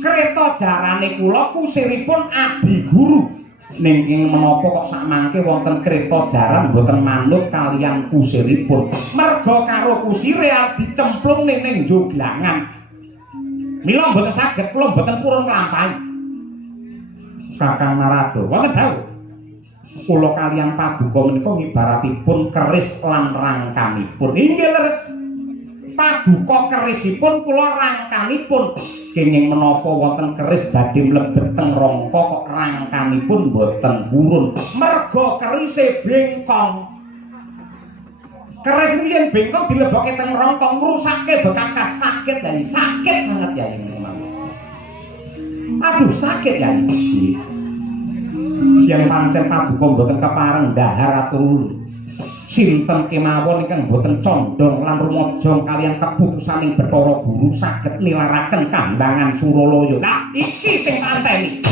Kreta jarane kula kusiripun Adi Guru. Ning menapa kok sak mangke wonten kreta jaran mboten manut kaliyan kusiripun. Merga karo kusire dicemplung ning joglangan. Mila mboten saged kula mboten purun nglampahi. Kakang Narada wonten dawuh. Kula kaliyan paduka menika ngibaratipun keris lan rangkanipun. Inggih leres. Paduka kerisipun kula rangkanipun. Kenging menapa wonten keris badhe mlebet teng rangka kok rangkanipun boten purun. Merga kerise bengkong. Keris yen bengkong dilebokke teng rangka ngrusakke bekakas sakit ya. Sakit sangat ya ini. Aduh sakit ya ini. Yang pancen paduka mboten kepareng dhahar atur. Sinten kemawon ingkang boten condong lan rumaja kaliyan keputusaning Bathara Guru saged nilaraken Kambangan Suralaya. Lah iki sing anteni.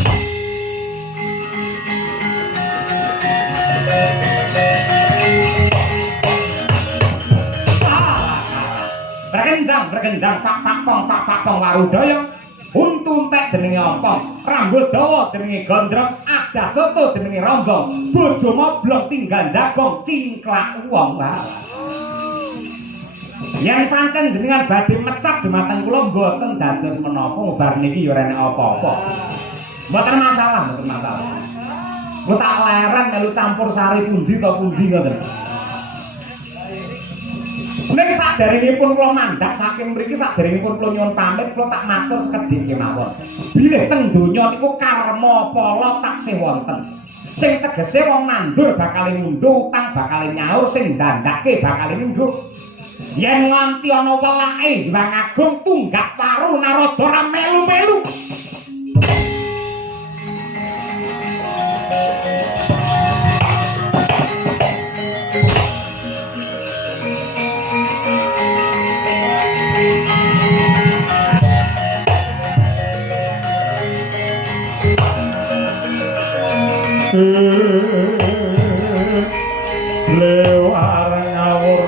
Bergenjang pak pong warudaya. Untu entek jenenge apa? Rambut dawa jenenge gondrong, adah soto jenenge rombong, bojo moblong tinggal jagong, cingklak wong wae. Yen pancen jenengan badhe mecak dumateng kula mboten dados menapa bar niki ya ora enek apa-apa. Mboten masalah, mboten masalah. Kok tak leren melu campur sari pundi to pundi ngoten. Nek saderengipun kula mandhap saking mriki saderengipun kula nyuwun pamit kula tak matur sekedhik kemawon. Bilih teng donya niku karma pala taksih wonten. Sing tegese wong nandur bakal ngunduh utang bakal nyaur sing ndandake bakal nungguh. Yen nganti ana welake Hyang Agung tunggak paru Narada ora melu-melu. Lewar ngawur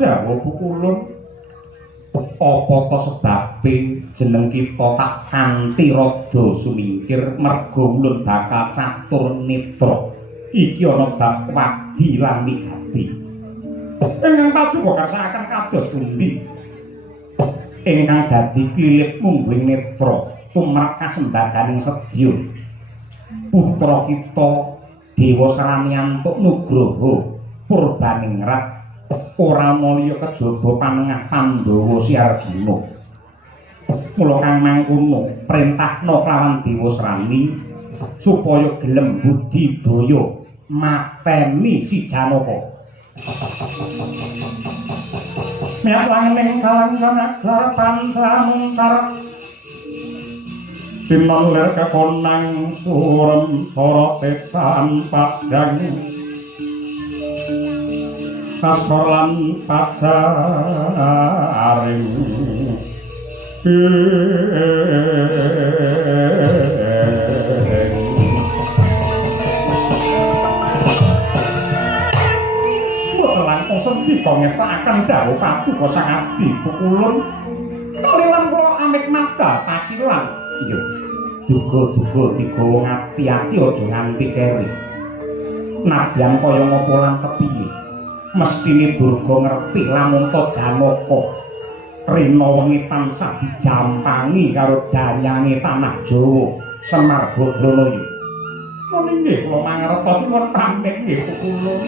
dawuh Pukulun. Apa to sebabe jeneng kita tak kanthi rada sumingkir merga ulun bakal catur netra. Iki ana bab wadi lan migati. Ingkang paduka kersakaken kados pundi? Ingkang dadi klilit mungguing netra tumrap kasembadaning sedya. Putra kita Dewa Sraniantuk Nugroho Purbaningrat ora mulya kejaba panengah Pandhawa Si Arjuna. Mula kang mangkono prentahna kelawan Dewa Srani supaya gelem budidaya mateni si Janaka. Miyak langening kalangkana garapan samuncar Pinoler kekonang surem sorotetan padang kasoran pacaring langkung sendika ngestakaken dawuh paduka sang abdi Pukulun kaliyan kula amit mata pasilan iya duga-duga digawa ngati-ati aja nganti keri nadyan kaya ngapa lan kepiye mestine Durga ngerti lamun to Janaka rina wengi tansah dijampangi karo danyange tanah Jawa Semar Badranaya menawi nggih kula mangertos nuwun pamit nggih Pukulun.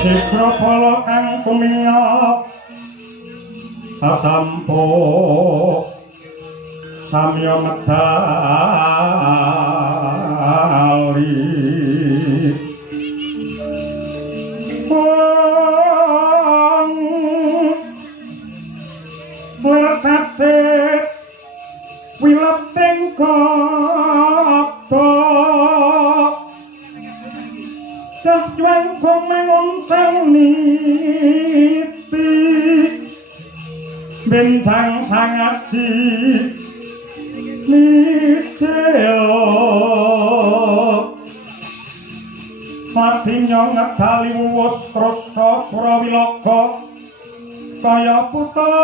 Sikropala kang kumiya asampo samya medali wong wertate wilepting kota Juang komengon niti bintang sangaji niceo Matinya ngedali wuwus krusha Surawilaga kaya putra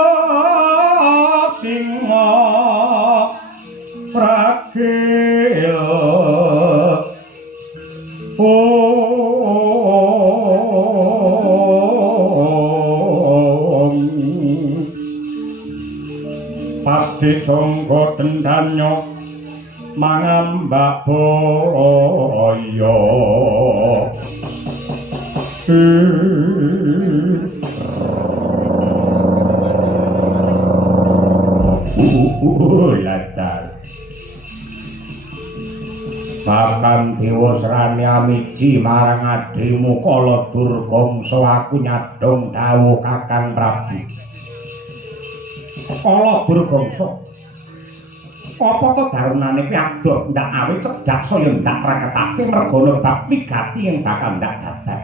singa pragil pasti jangga dendanya mangambak boyo latar Pakan Dewa Serani amiji marang adrimu Kala Durgangsa aku nyadong dawuh Kakang Prabu. Kala Durgangsa apa to darunane kuwi adoh ndak awit cedak saya ndak raketake merga bab migati ing bakal ndak dapat.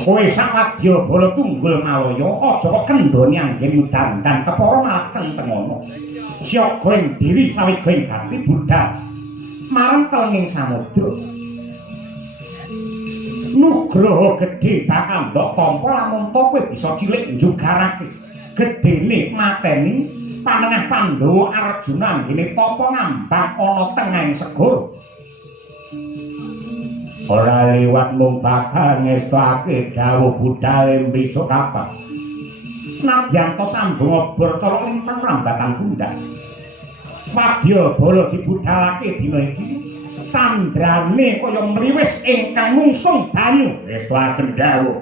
Kowe sawadya bala tunggul Malaya aja kok kendhone anggen mudan-mudan kepara malah kenceng ngono. Siaga ing diri sawiga ing gati budal marang telenging samudra. Nugroho gedhe bakal ndok tampa lamun to kowe bisa cilik njugarake. Gedene mateni panengah Pandhawa Arjuna nggene tapa ngambang ana tengahing segara. Ora liwat mung bakal ngestake dawuh budale mbesuk kapan. Nadyanto sambung obor cara linten rambatan pundak. Wadya bala dibudhalake dina iki. Candrane kaya mriwis ingkang mungsung banyu. Ngestake dawuh.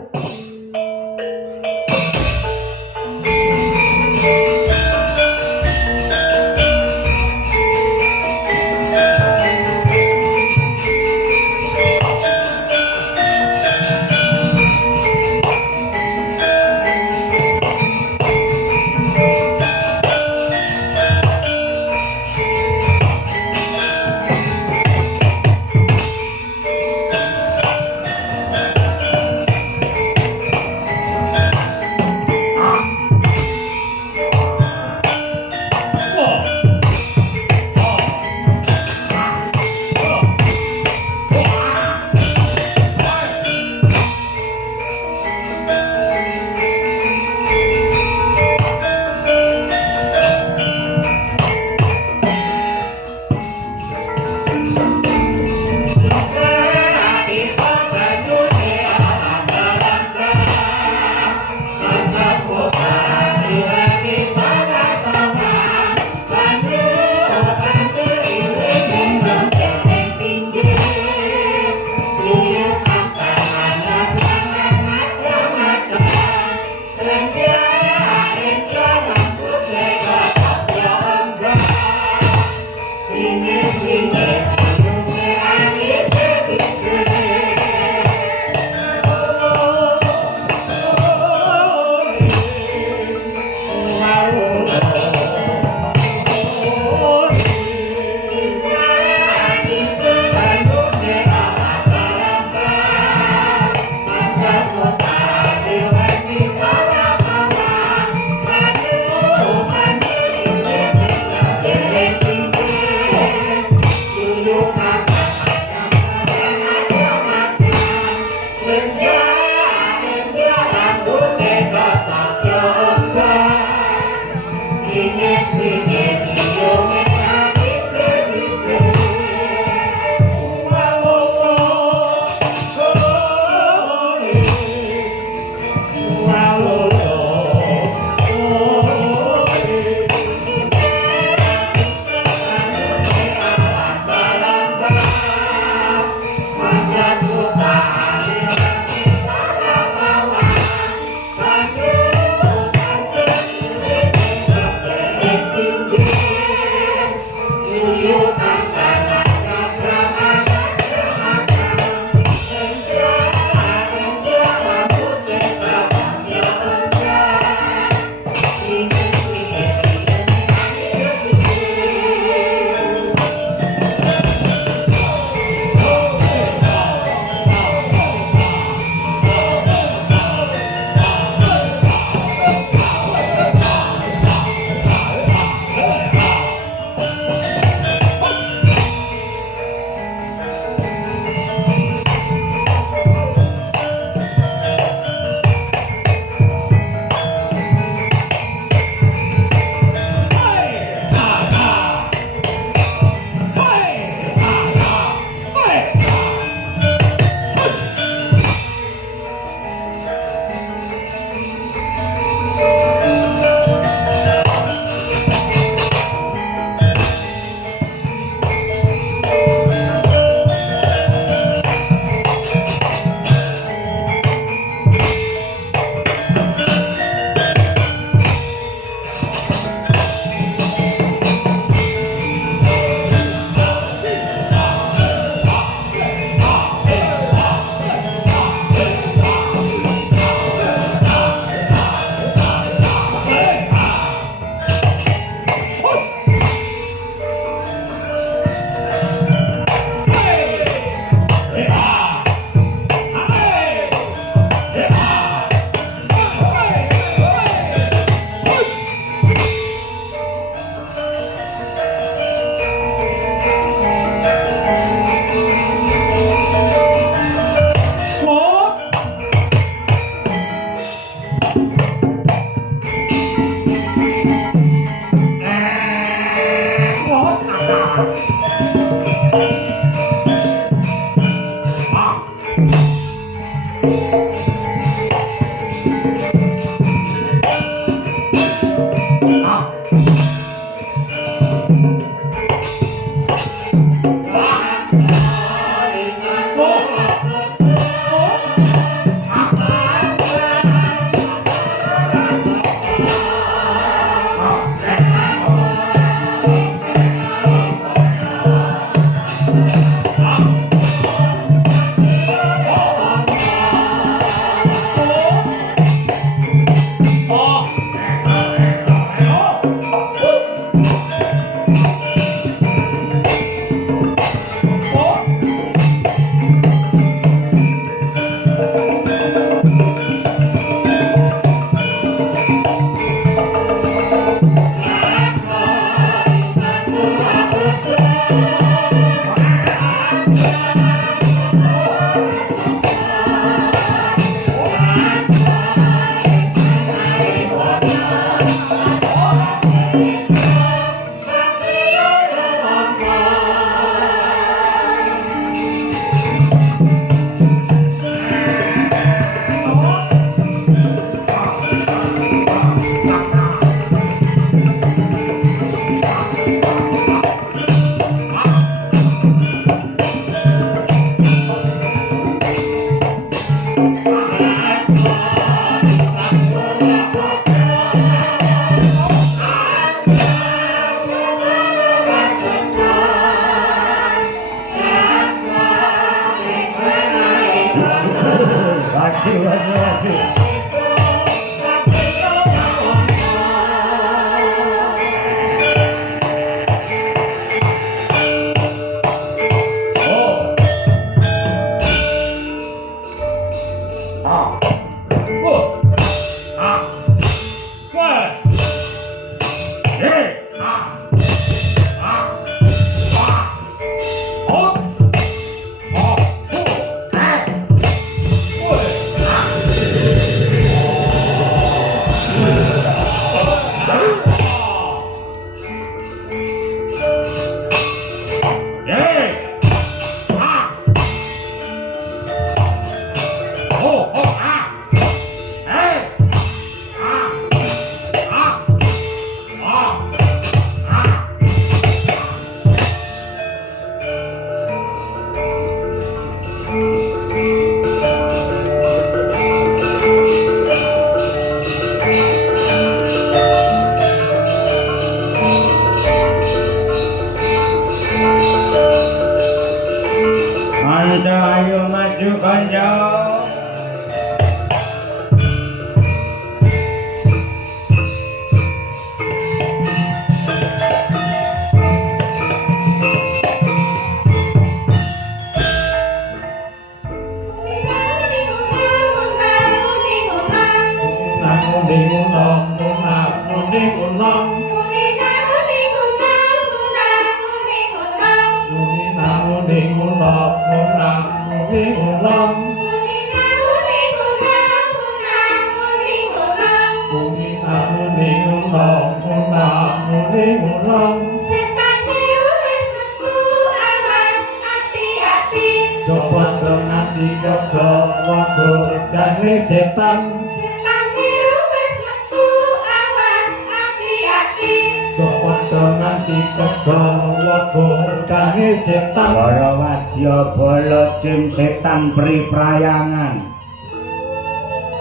Setan priprayangan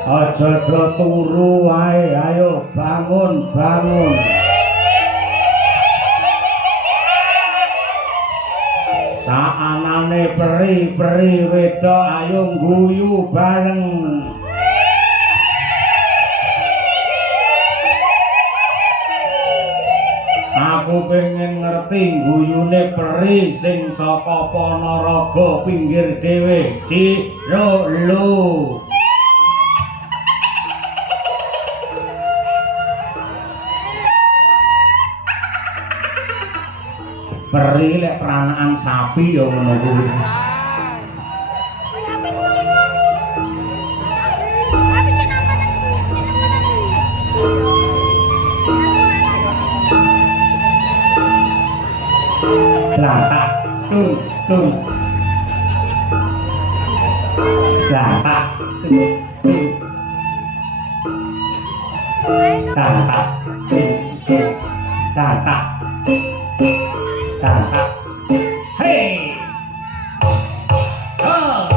aja do turu wae ayo bangun saanane peri wedok ayo guyu bareng aku pengen ngerti guyune peri sing saka Panaraga pinggir dhewe Ciro lu peri lek peranaan sapi ya ngono kuwi Lantak tung Lantak tung Lantak Lantak Hey Oh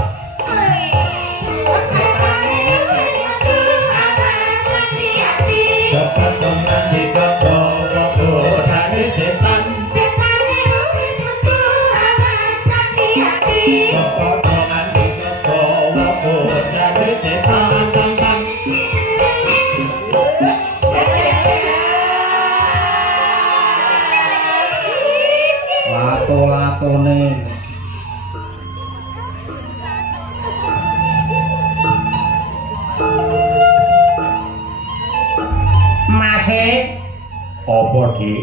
Lato-latone Masih apa Dik?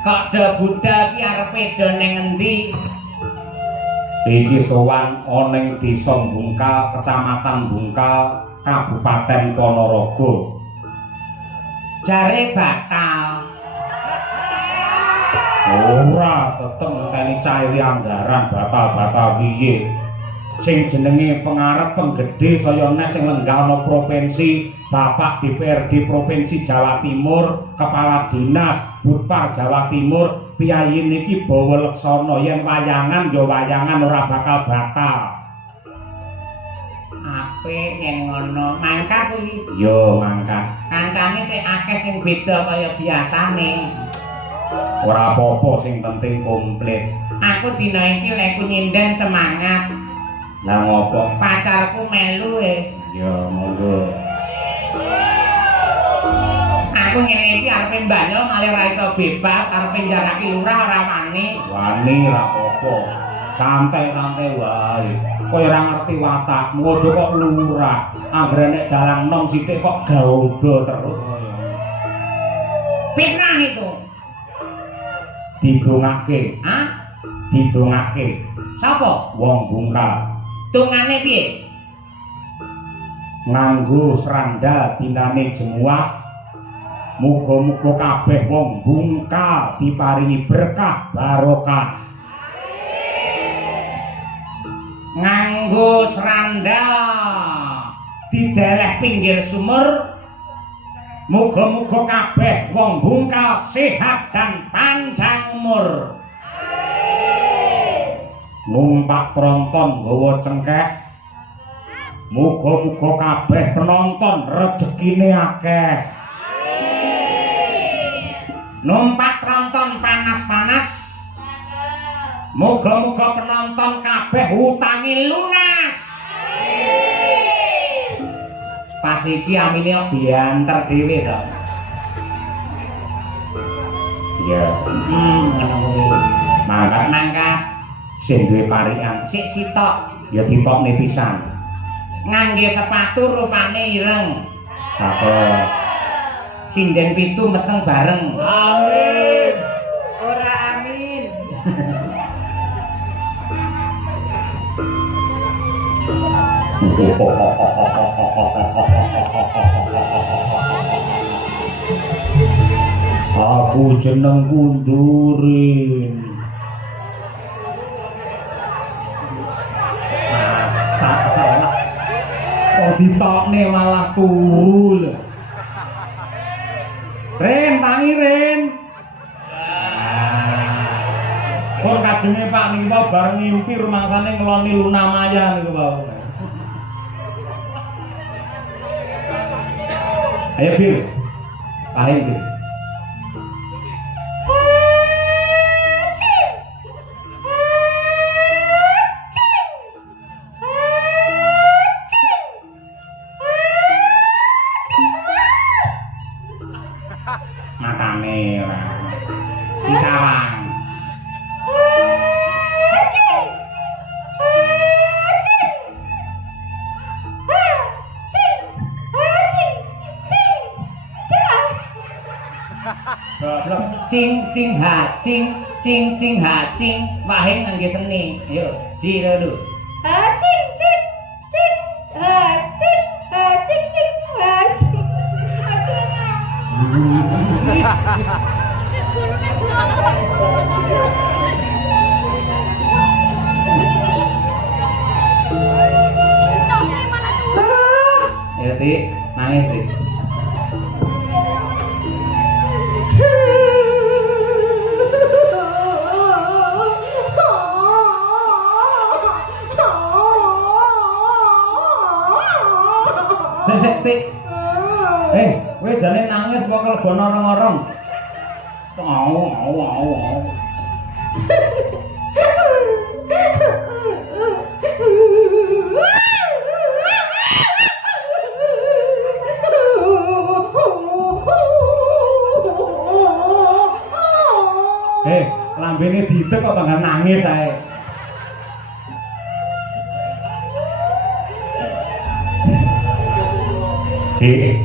Kok Buddha ki arepe do ning endi? Iki sowan ana ing Desa Bungkal, Kecamatan Bungkal, Kabupaten Ponorogo. Jare bakal ora tetep ngenteni cairi anggaran batal-batal piye. Sing jenenge pengarep penggede saya nes sing lenggalno provinsi, Bapak DPRD Provinsi Jawa Timur, Kepala Dinas Budpar Jawa Timur, piyayi niki bawa leksana yen wayangan ya wayangan ora bakal batal. Apik yen ngono, mangkat kuwi. Yo mangkat. Kancane teh akeh sing beda kaya biasane. Ora apa-apa sing penting komplit. Aku dina iki lek nyinden semangat. Lah ngopo? Pacarku melu Ya monggo. Aku ngene iki arepe mbanyo malah ora iso bebas, arepe njaraki lurah ora wani. Wani ra apa. Santai-santai wae. Kowe ora ngerti watakmu, aja kok lurah. Anggere nek dalang nom sithik kok gaudha terus kaya. Fitnah itu. Didongake. Hah? Didongake. Sapa? Wong bungkal. Tungane piye? Nganggo sranda dinane jemuah. Muga-muga kabeh wong bungkal diparingi berkah barokah. Nganggo sranda dideleh pinggir sumur. Muga-muga kabeh wong bungkal sehat dan panjang umur. Numpak tronton nggawa cengkeh. Muga-muga kabeh penonton rezekine akeh. Numpak tronton panas-panas. Muga-muga penonton kabeh utangi lunas. Pas iki amine bianter dhewe to. Iya. Mangkat sing duwe parikan sik sitok ya ditokne pisan. Ngangge sepatu rupane ireng. Cakep. Sinden 7 meteng bareng. Amin. Ora amin. Aku jeneng Kundurin. Masalah. Kok ditokne malah turu lho. Ren, tangi Ren. Kok kajenge Pak Nima bareng ngimpi rumangsane ngeloni Luna Maya niku wae. Ayo Bir. Pahing Bir. Matane ora. Disawang. Cing cing ha cing cing cing ha cing wahing ngangge seni. Ayo, di dulu. Cing cing cing cing cing cing cing. Ya, Ti, nangis, Ti. Sik, Ti. Kowe jane nangis kok kelebon orang-orang. Au. Lambene ditek kok bangga nangis ae.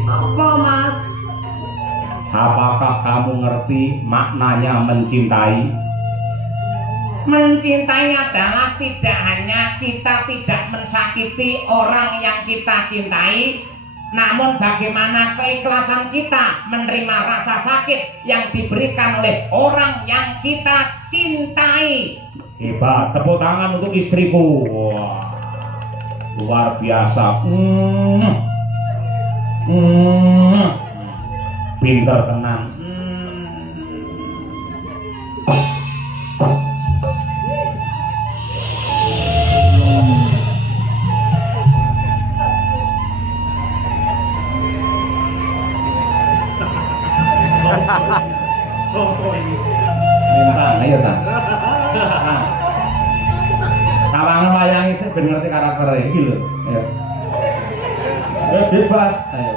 Apa Mas? Apakah kamu ngerti maknanya mencintai? Mencintai adalah tidak hanya kita tidak mensakiti orang yang kita cintai, namun bagaimana keikhlasan kita menerima rasa sakit yang diberikan oleh orang yang kita cintai. Hebat, tepuk tangan untuk istriku. Wah, luar biasa. Pinter tenang. Minta, ayo tak. Sawangan wayang isih ben ngerti karakter iki lho. Ya. Bebas. Ayo.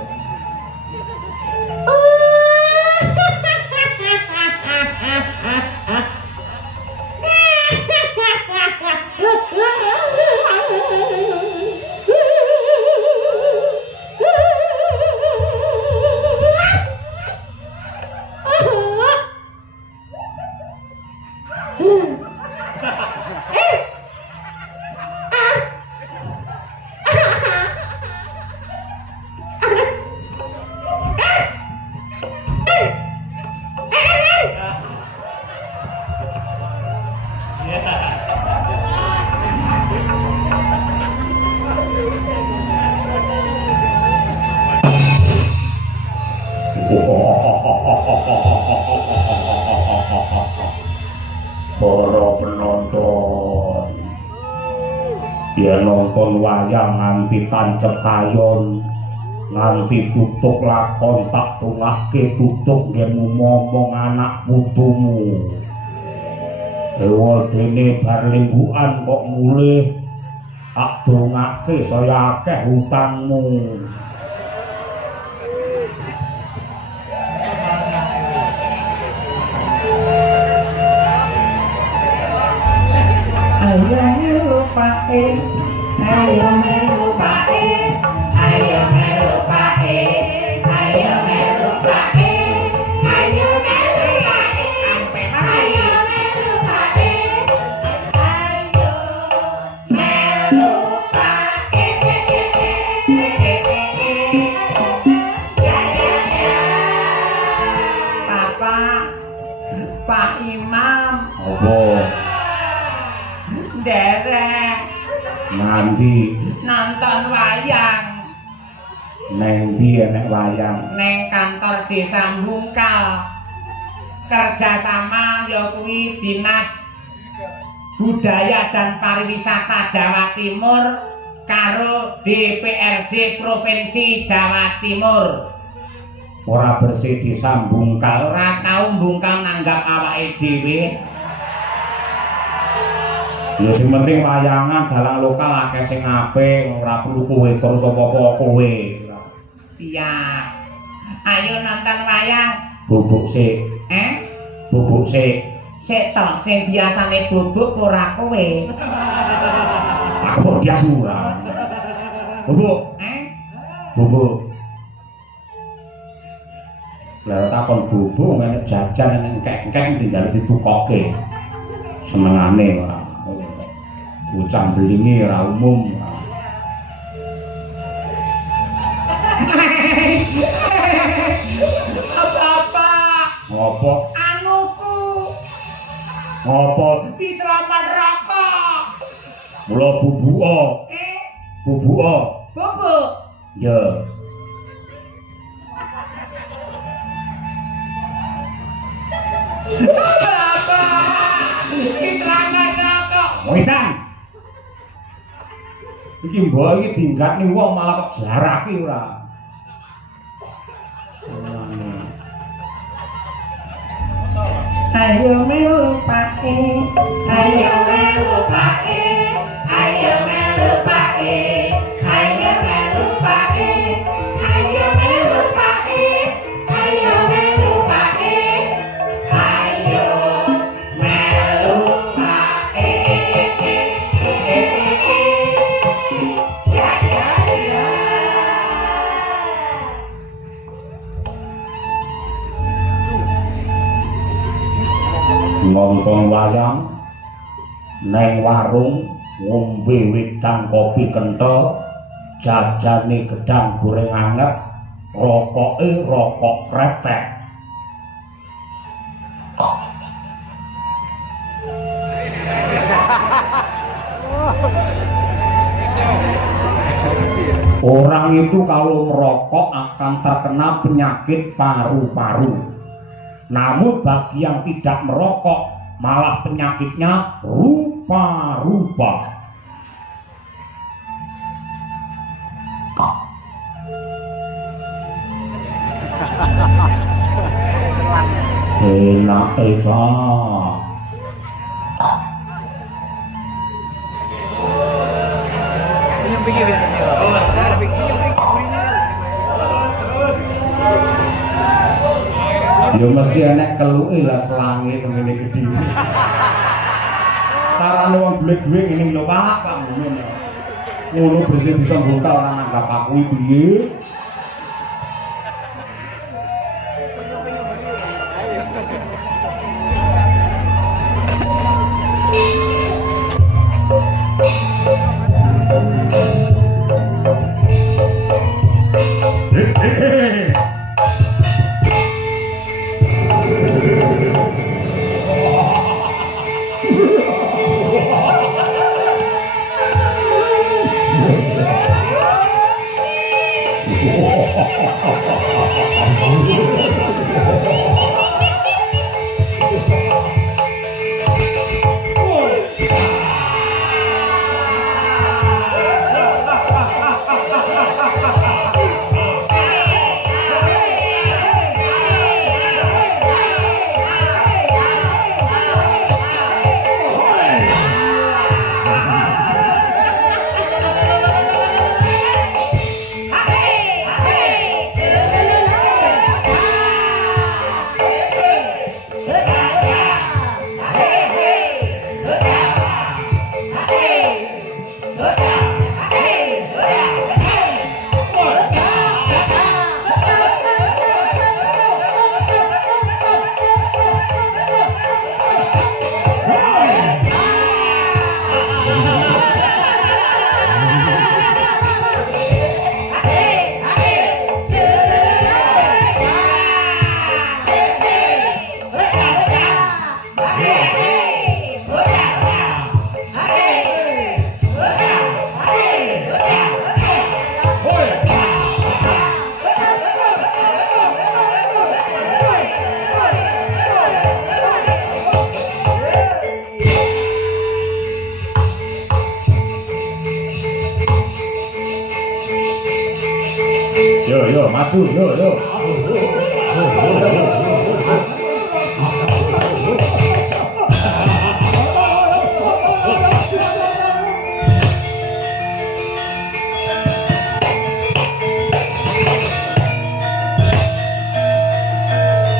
Para penonton, ya nonton wayang nganti tancep kayon, nganti tutuk lakon tak tungake tutuk ngemu ngomong anak putumu. Ewa dene bar linggukan kok mulih tak tungake saya akeh hutangmu. Ayo melupain, ayo melupain, ayo melupain, ayo melupain, ayo melupain, ayo melupain, ayo melupain. Pak Imam. Apa? Derek Nanti nonton wayang neng ndi nek wayang? neng kantor desa Bungkal, kerjasama ya kuwi Dinas Budaya dan Pariwisata Jawa Timur karo DPRD Provinsi Jawa Timur. Ora bersih disambungkal. Ora tau mbungkal nanggap awake dhewe. Ya sing penting wayangan dalang lokal akeh sing apik, ora perlu kowe terus apa-apa kowe. Siap. Ayo nonton wayang. Bubuk sik, bubuk sik. Sik tok sing biasane bubuk ora kowe. Aku kok biasa ora. Bubuk, bubuk. Lah takon bubuk ngene jajan ning engkek-engkek tinggal ditukoke. Senengane ora. Bocah belinge ora umum. Apa-apa? Ngopo? Anuku Ngopo? diselamat rokok. Mula bubuka. Bubuka. Bubuk. Ya. Apa? Diselamat rokok. Wedan. Iki mbok iki dinggatni wong malah kok jarake ora. Ayo melupain, ayo melupain, ayo melupain, ayo melupain, ayo melupain, ayo melupain, ayo melupain. Ya ya ya. Nonton wayang neng warung ngombe wedang kopi kenthel jajane gedang goreng anget rokoke rokok kretek orang itu kalau merokok akan terkena penyakit paru-paru. Namun bagi yang tidak merokok malah penyakitnya rupa-rupa. Enak Eva. Yung bigyan niya. Oh, bigyan. Ya mesti enek keluke lah selange semene gedhe. Carane wong golek duwe ngene lho Pak ngono. Ngono bersih bisa bongkar ora nanggap aku piye. Yo, maju, yo.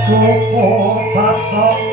Koko batok